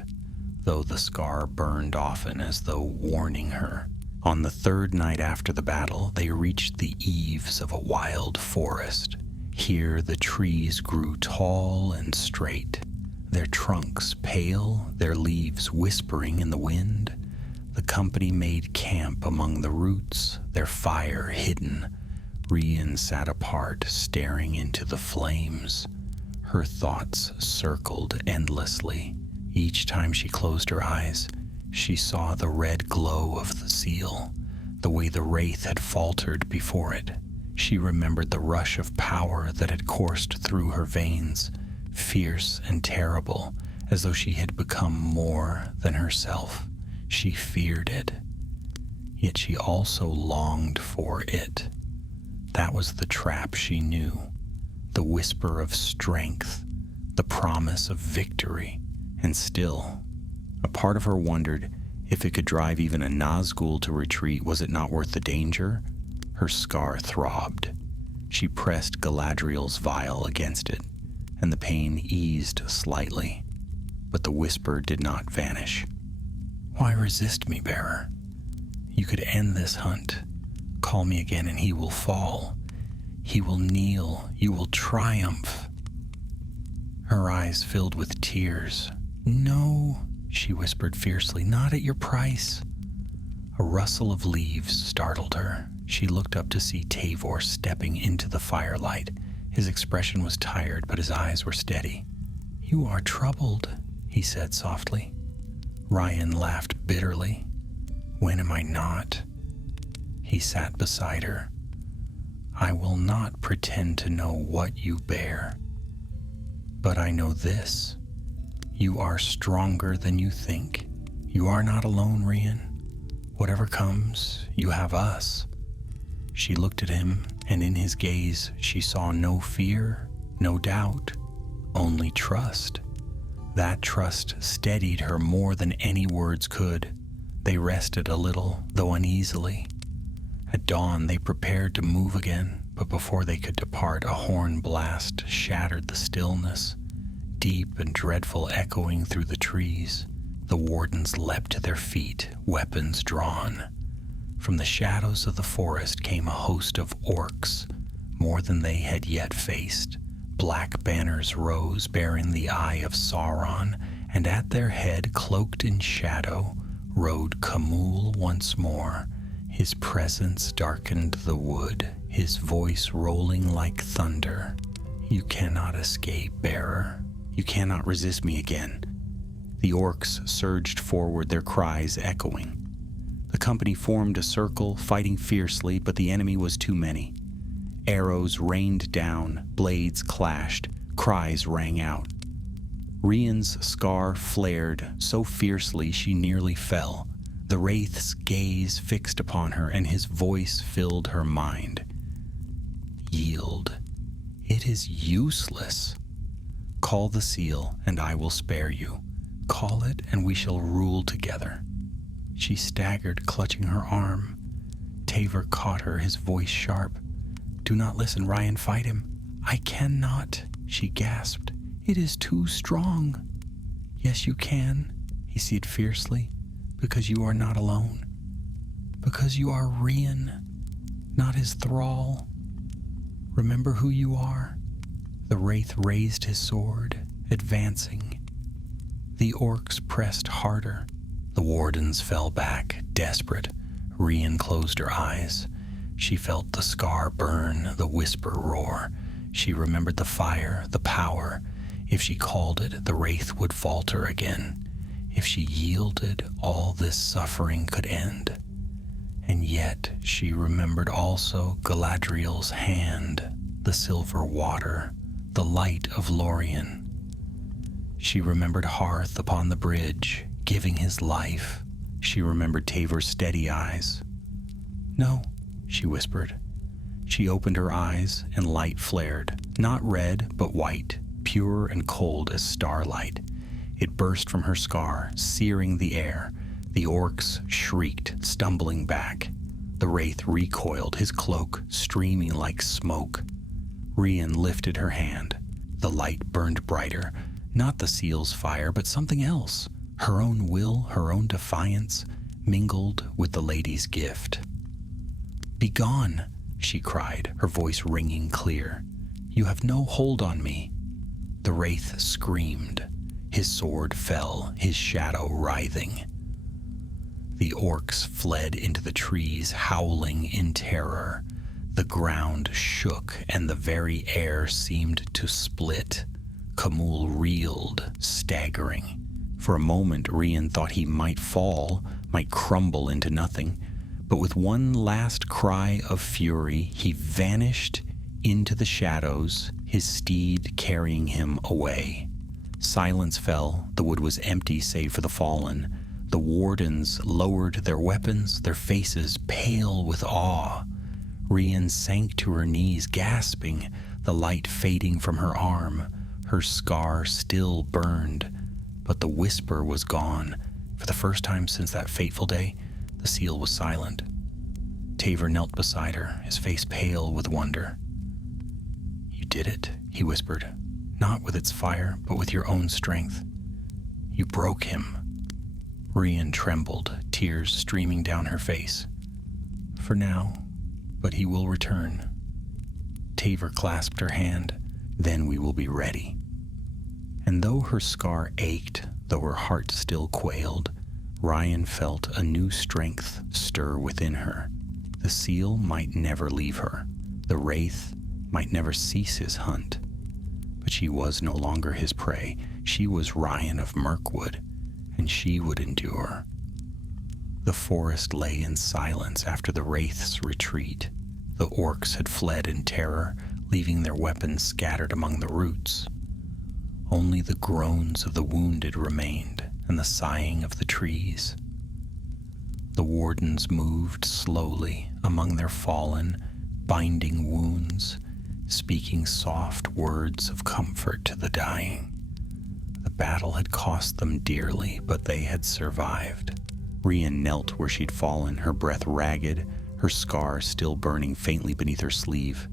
though the scar burned often as though warning her. On the third night after the battle, they reached the eaves of a wild forest. Here the trees grew tall and straight, their trunks pale, their leaves whispering in the wind. The company made camp among the roots, their fire hidden. Rían sat apart, staring into the flames. Her thoughts circled endlessly. Each time she closed her eyes, she saw the red glow of the seal, the way the wraith had faltered before it. She remembered the rush of power that had coursed through her veins, fierce and terrible, as though she had become more than herself. She feared it, yet she also longed for it. That was the trap she knew, the whisper of strength, the promise of victory, and still, a part of her wondered if it could drive even a Nazgul to retreat, was it not worth the danger? Her scar throbbed. She pressed Galadriel's vial against it, and the pain eased slightly, but the whisper did not vanish. "Why resist me, bearer? You could end this hunt. Call me again and he will fall. He will kneel. You will triumph." Her eyes filled with tears. "No," she whispered fiercely, "not at your price." A rustle of leaves startled her. She looked up to see Tavor stepping into the firelight. His expression was tired, but his eyes were steady. "You are troubled," he said softly. Rían laughed bitterly. "When am I not?" He sat beside her. "I will not pretend to know what you bear. But I know this. You are stronger than you think. You are not alone, Rían. Whatever comes, you have us." She looked at him, and in his gaze she saw no fear, no doubt, only trust. That trust steadied her more than any words could. They rested a little, though uneasily. At dawn they prepared to move again, but before they could depart, a horn blast shattered the stillness, deep and dreadful echoing through the trees. The wardens leapt to their feet, weapons drawn. From the shadows of the forest came a host of orcs, more than they had yet faced. Black banners rose, bearing the eye of Sauron, and at their head, cloaked in shadow, rode Khamûl once more. His presence darkened the wood, his voice rolling like thunder. "You cannot escape, bearer. You cannot resist me again." The orcs surged forward, their cries echoing. The company formed a circle, fighting fiercely, but the enemy was too many. Arrows rained down, blades clashed, cries rang out. Rían's scar flared so fiercely she nearly fell. The wraith's gaze fixed upon her, and his voice filled her mind. "Yield. It is useless. Call the seal, and I will spare you. Call it, and we shall rule together." She staggered, clutching her arm. Tavor caught her, his voice sharp. "Do not listen, Rían, fight him." "I cannot," she gasped. "It is too strong." "Yes, you can," he said fiercely, "because you are not alone. Because you are Rían, not his thrall. Remember who you are." The wraith raised his sword, advancing. The orcs pressed harder. The wardens fell back, desperate. Rían closed her eyes. She felt the scar burn, the whisper roar. She remembered the fire, the power. If she called it, the wraith would falter again. If she yielded, all this suffering could end. And yet she remembered also Galadriel's hand, the silver water, the light of Lórien. She remembered Hearth upon the bridge, giving his life. She remembered Tavor's steady eyes. "No," she whispered. She opened her eyes, and light flared, not red, but white, pure and cold as starlight. It burst from her scar, searing the air. The orcs shrieked, stumbling back. The wraith recoiled, his cloak streaming like smoke. Rían lifted her hand. The light burned brighter, not the seal's fire, but something else. Her own will, her own defiance, mingled with the lady's gift. "Begone," she cried, her voice ringing clear. "You have no hold on me." The wraith screamed. His sword fell, his shadow writhing. The orcs fled into the trees, howling in terror. The ground shook, and the very air seemed to split. Khamûl reeled, staggering. For a moment, Rían thought he might fall, might crumble into nothing. But with one last cry of fury, he vanished into the shadows, his steed carrying him away. Silence fell. The wood was empty save for the fallen. The wardens lowered their weapons, their faces pale with awe. Rían sank to her knees, gasping, the light fading from her arm. Her scar still burned, but the whisper was gone. For the first time since that fateful day, the seal was silent. Tavor knelt beside her, his face pale with wonder. "You did it," he whispered, "not with its fire, but with your own strength. You broke him." Rían trembled, tears streaming down her face. "For now, but he will return." Taver clasped her hand. "Then we will be ready." And though her scar ached, though her heart still quailed, Rían felt a new strength stir within her. The seal might never leave her. The wraith might never cease his hunt. But she was no longer his prey. She was Rían of Mirkwood, and she would endure. The forest lay in silence after the wraith's retreat. The orcs had fled in terror, leaving their weapons scattered among the roots. Only the groans of the wounded remained, and the sighing of the trees. The wardens moved slowly among their fallen, binding wounds, speaking soft words of comfort to the dying. The battle had cost them dearly, but they had survived. Rían knelt where she'd fallen, her breath ragged, her scar still burning faintly beneath her sleeve.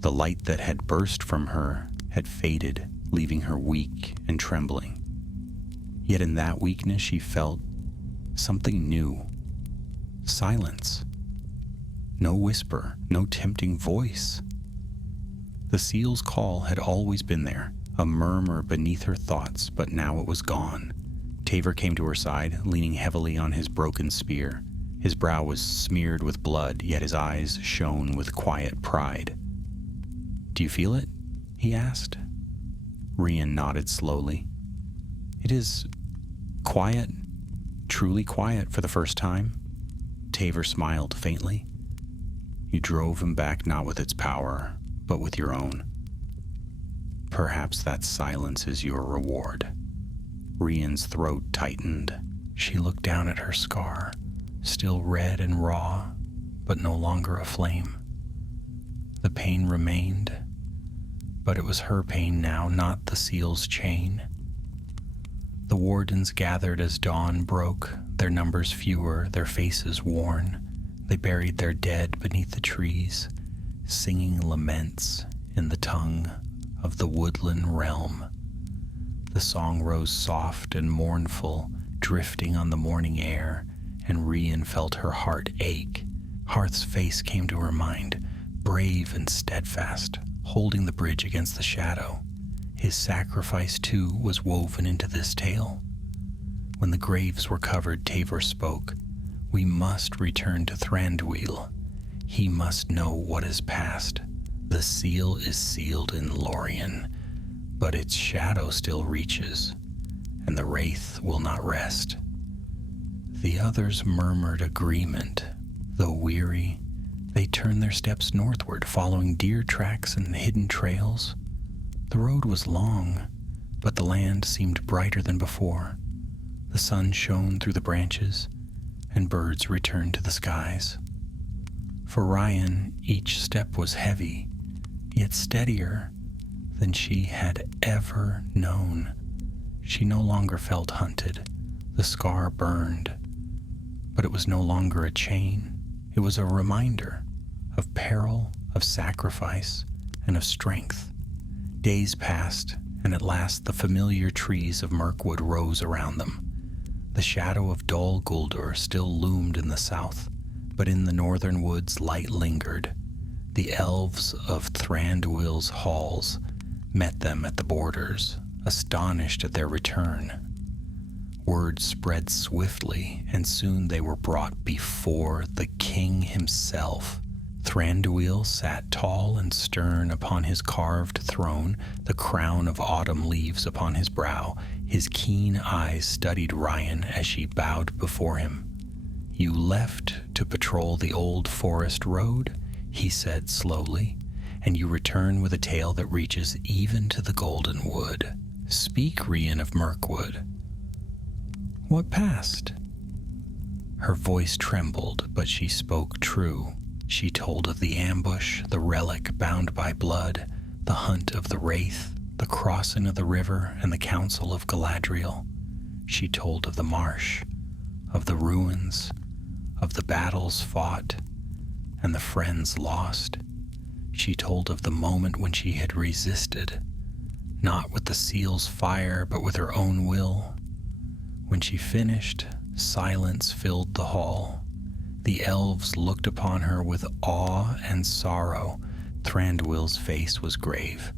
The light that had burst from her had faded, leaving her weak and trembling. Yet in that weakness she felt something new. Silence. No whisper, no tempting voice. The seal's call had always been there, a murmur beneath her thoughts, but now it was gone. Taver came to her side, leaning heavily on his broken spear. His brow was smeared with blood, yet his eyes shone with quiet pride. "Do you feel it?" he asked. Rían nodded slowly. "It is quiet, truly quiet for the first time." Taver smiled faintly. "You drove him back not with its power, but with your own. Perhaps that silence is your reward." Rían's throat tightened. She looked down at her scar, still red and raw, but no longer aflame. The pain remained, but it was her pain now, not the seal's chain. The wardens gathered as dawn broke, their numbers fewer, their faces worn. They buried their dead beneath the trees, singing laments in the tongue of the woodland realm. The song rose soft and mournful, drifting on the morning air, and Rían felt her heart ache. Harth's face came to her mind, brave and steadfast, holding the bridge against the shadow. His sacrifice, too, was woven into this tale. When the graves were covered, Taver spoke. "We must return to Thranduil. He must know what is past. The seal is sealed in Lórien, but its shadow still reaches, and the wraith will not rest." The others murmured agreement. Though weary, they turned their steps northward, following deer tracks and hidden trails. The road was long, but the land seemed brighter than before. The sun shone through the branches, and birds returned to the skies. For Rían, each step was heavy, yet steadier than she had ever known. She no longer felt hunted. The scar burned, but it was no longer a chain. It was a reminder of peril, of sacrifice, and of strength. Days passed, and at last the familiar trees of Mirkwood rose around them. The shadow of Dol Guldur still loomed in the south, but in the northern woods light lingered. The elves of Thranduil's halls met them at the borders, astonished at their return. Word spread swiftly, and soon they were brought before the king himself. Thranduil sat tall and stern upon his carved throne, the crown of autumn leaves upon his brow. His keen eyes studied Rían as she bowed before him. "You left to patrol the old forest road," he said slowly, "and you return with a tale that reaches even to the Golden Wood. Speak, Rían of Mirkwood. What passed?" Her voice trembled, but she spoke true. She told of the ambush, the relic bound by blood, the hunt of the wraith, the crossing of the river, and the council of Galadriel. She told of the marsh, of the ruins, of the battles fought, and the friends lost. She told of the moment when she had resisted, not with the seal's fire, but with her own will. When she finished, silence filled the hall. The elves looked upon her with awe and sorrow. Thranduil's face was grave.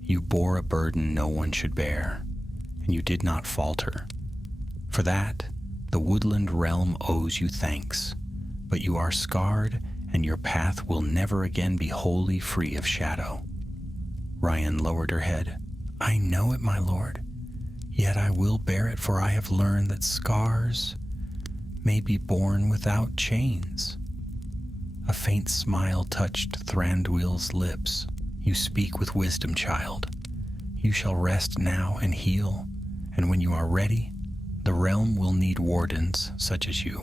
You bore a burden no one should bear, and you did not falter. For that, the woodland realm owes you thanks, but you are scarred, and your path will never again be wholly free of shadow. Rían lowered her head. I know it, my lord, yet I will bear it, for I have learned that scars may be borne without chains. A faint smile touched Thranduil's lips. You speak with wisdom, child. You shall rest now and heal, and when you are ready, the realm will need wardens such as you.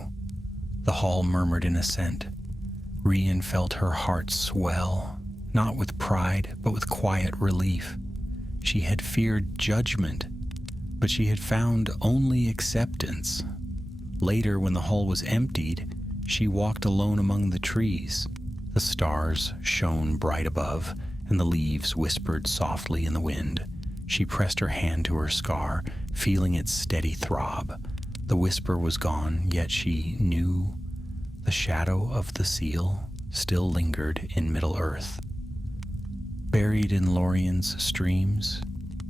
The hall murmured in assent. Rían felt her heart swell, not with pride, but with quiet relief. She had feared judgment, but she had found only acceptance. Later, when the hall was emptied, she walked alone among the trees. The stars shone bright above, and the leaves whispered softly in the wind. She pressed her hand to her scar, feeling its steady throb. The whisper was gone, yet she knew the shadow of the seal still lingered in Middle-earth. Buried in Lorien's streams,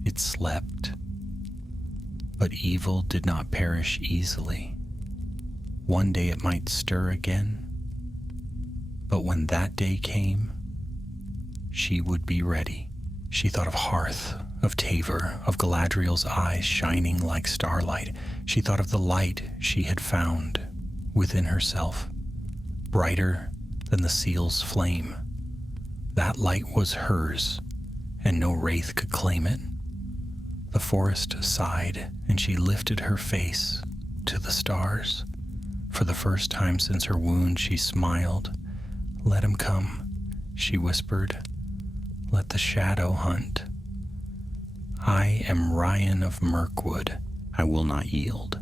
it slept. But evil did not perish easily. One day it might stir again, but when that day came, she would be ready. She thought of Hearth, of Tavor, of Galadriel's eyes shining like starlight. She thought of the light she had found within herself, brighter than the seal's flame. That light was hers, and no wraith could claim it. The forest sighed, and she lifted her face to the stars. For the first time since her wound, she smiled. Let him come, she whispered. Let the shadow hunt. I am Rían of Mirkwood. I will not yield.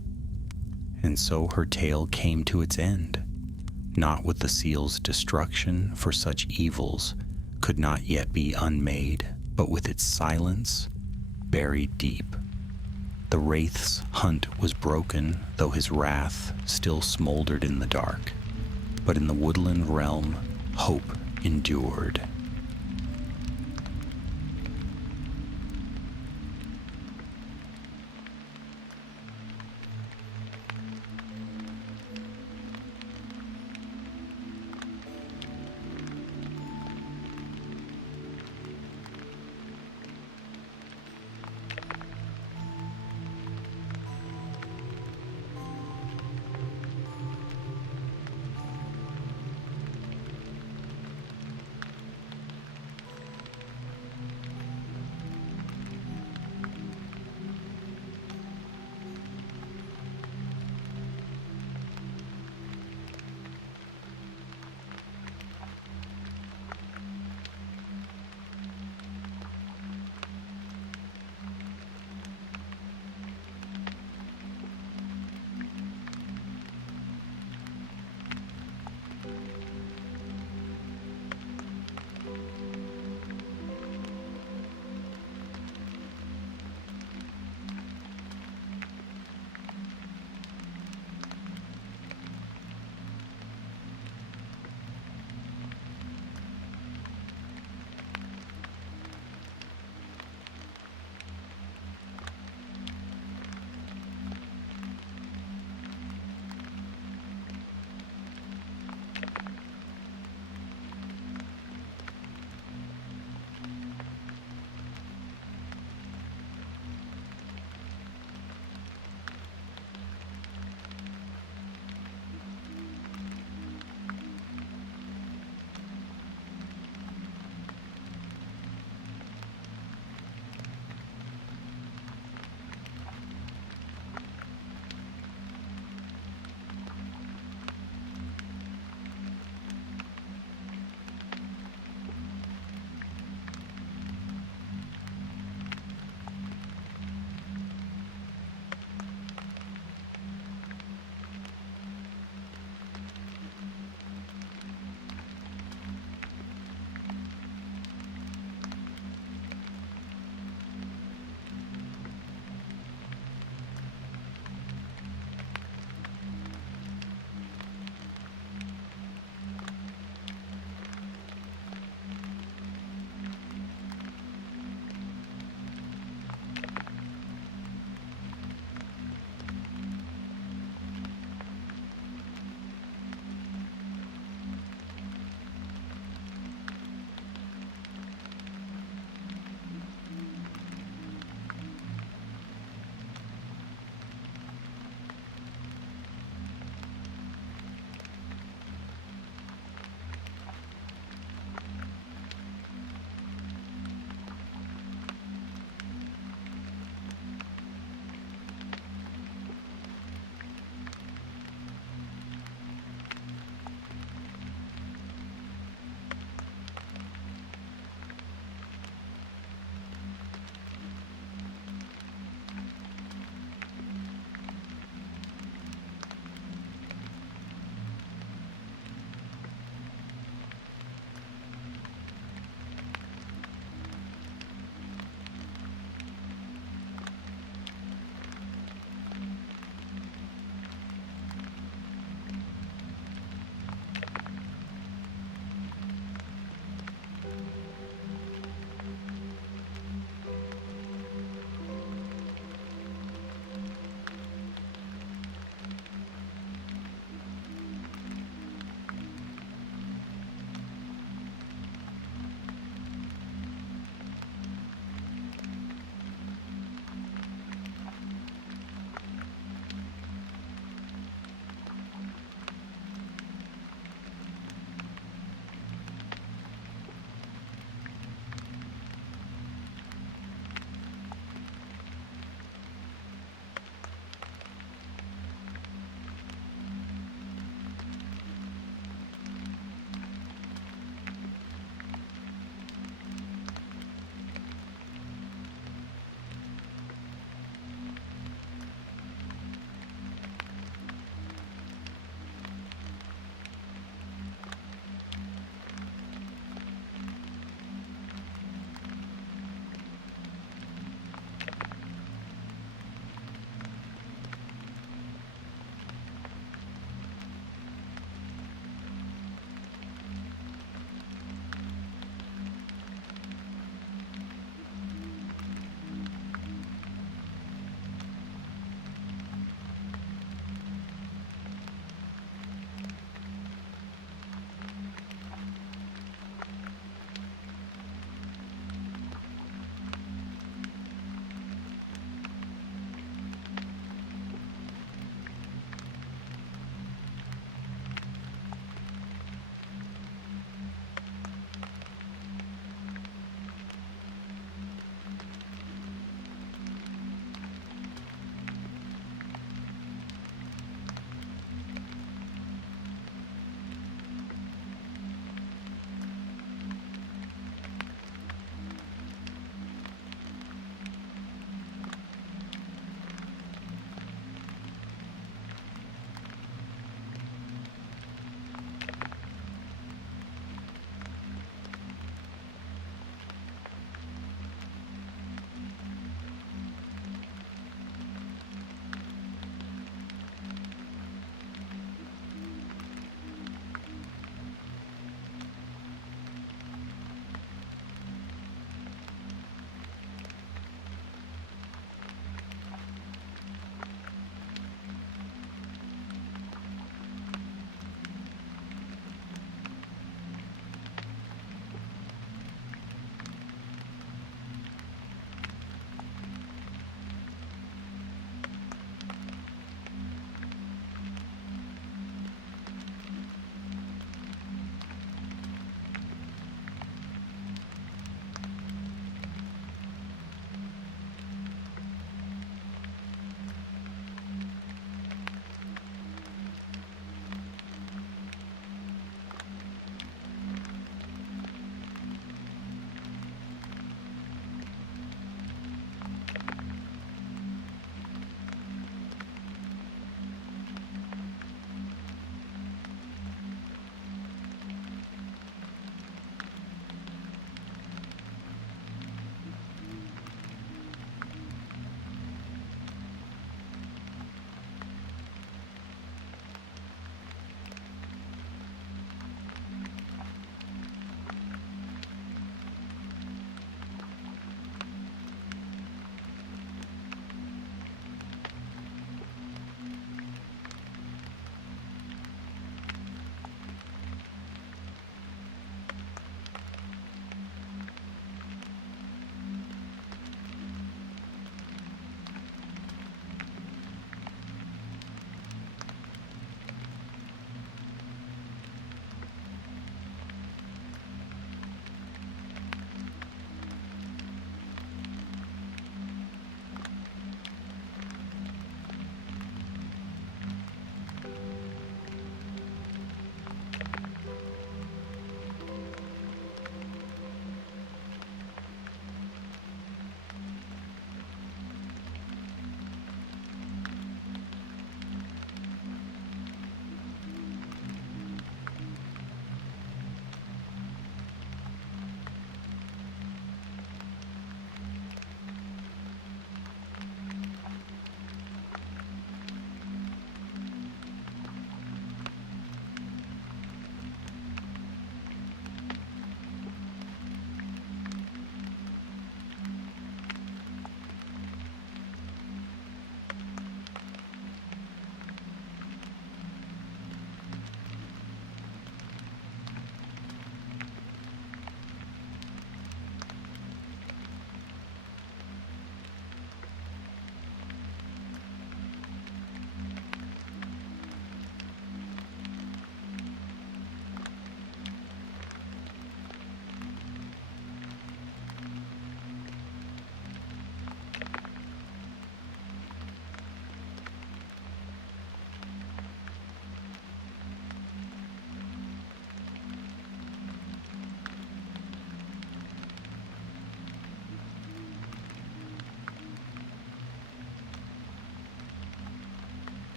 And so her tale came to its end, not with the seal's destruction, for such evils could not yet be unmade, but with its silence buried deep. The wraith's hunt was broken, though his wrath still smoldered in the dark. But in the woodland realm, hope endured.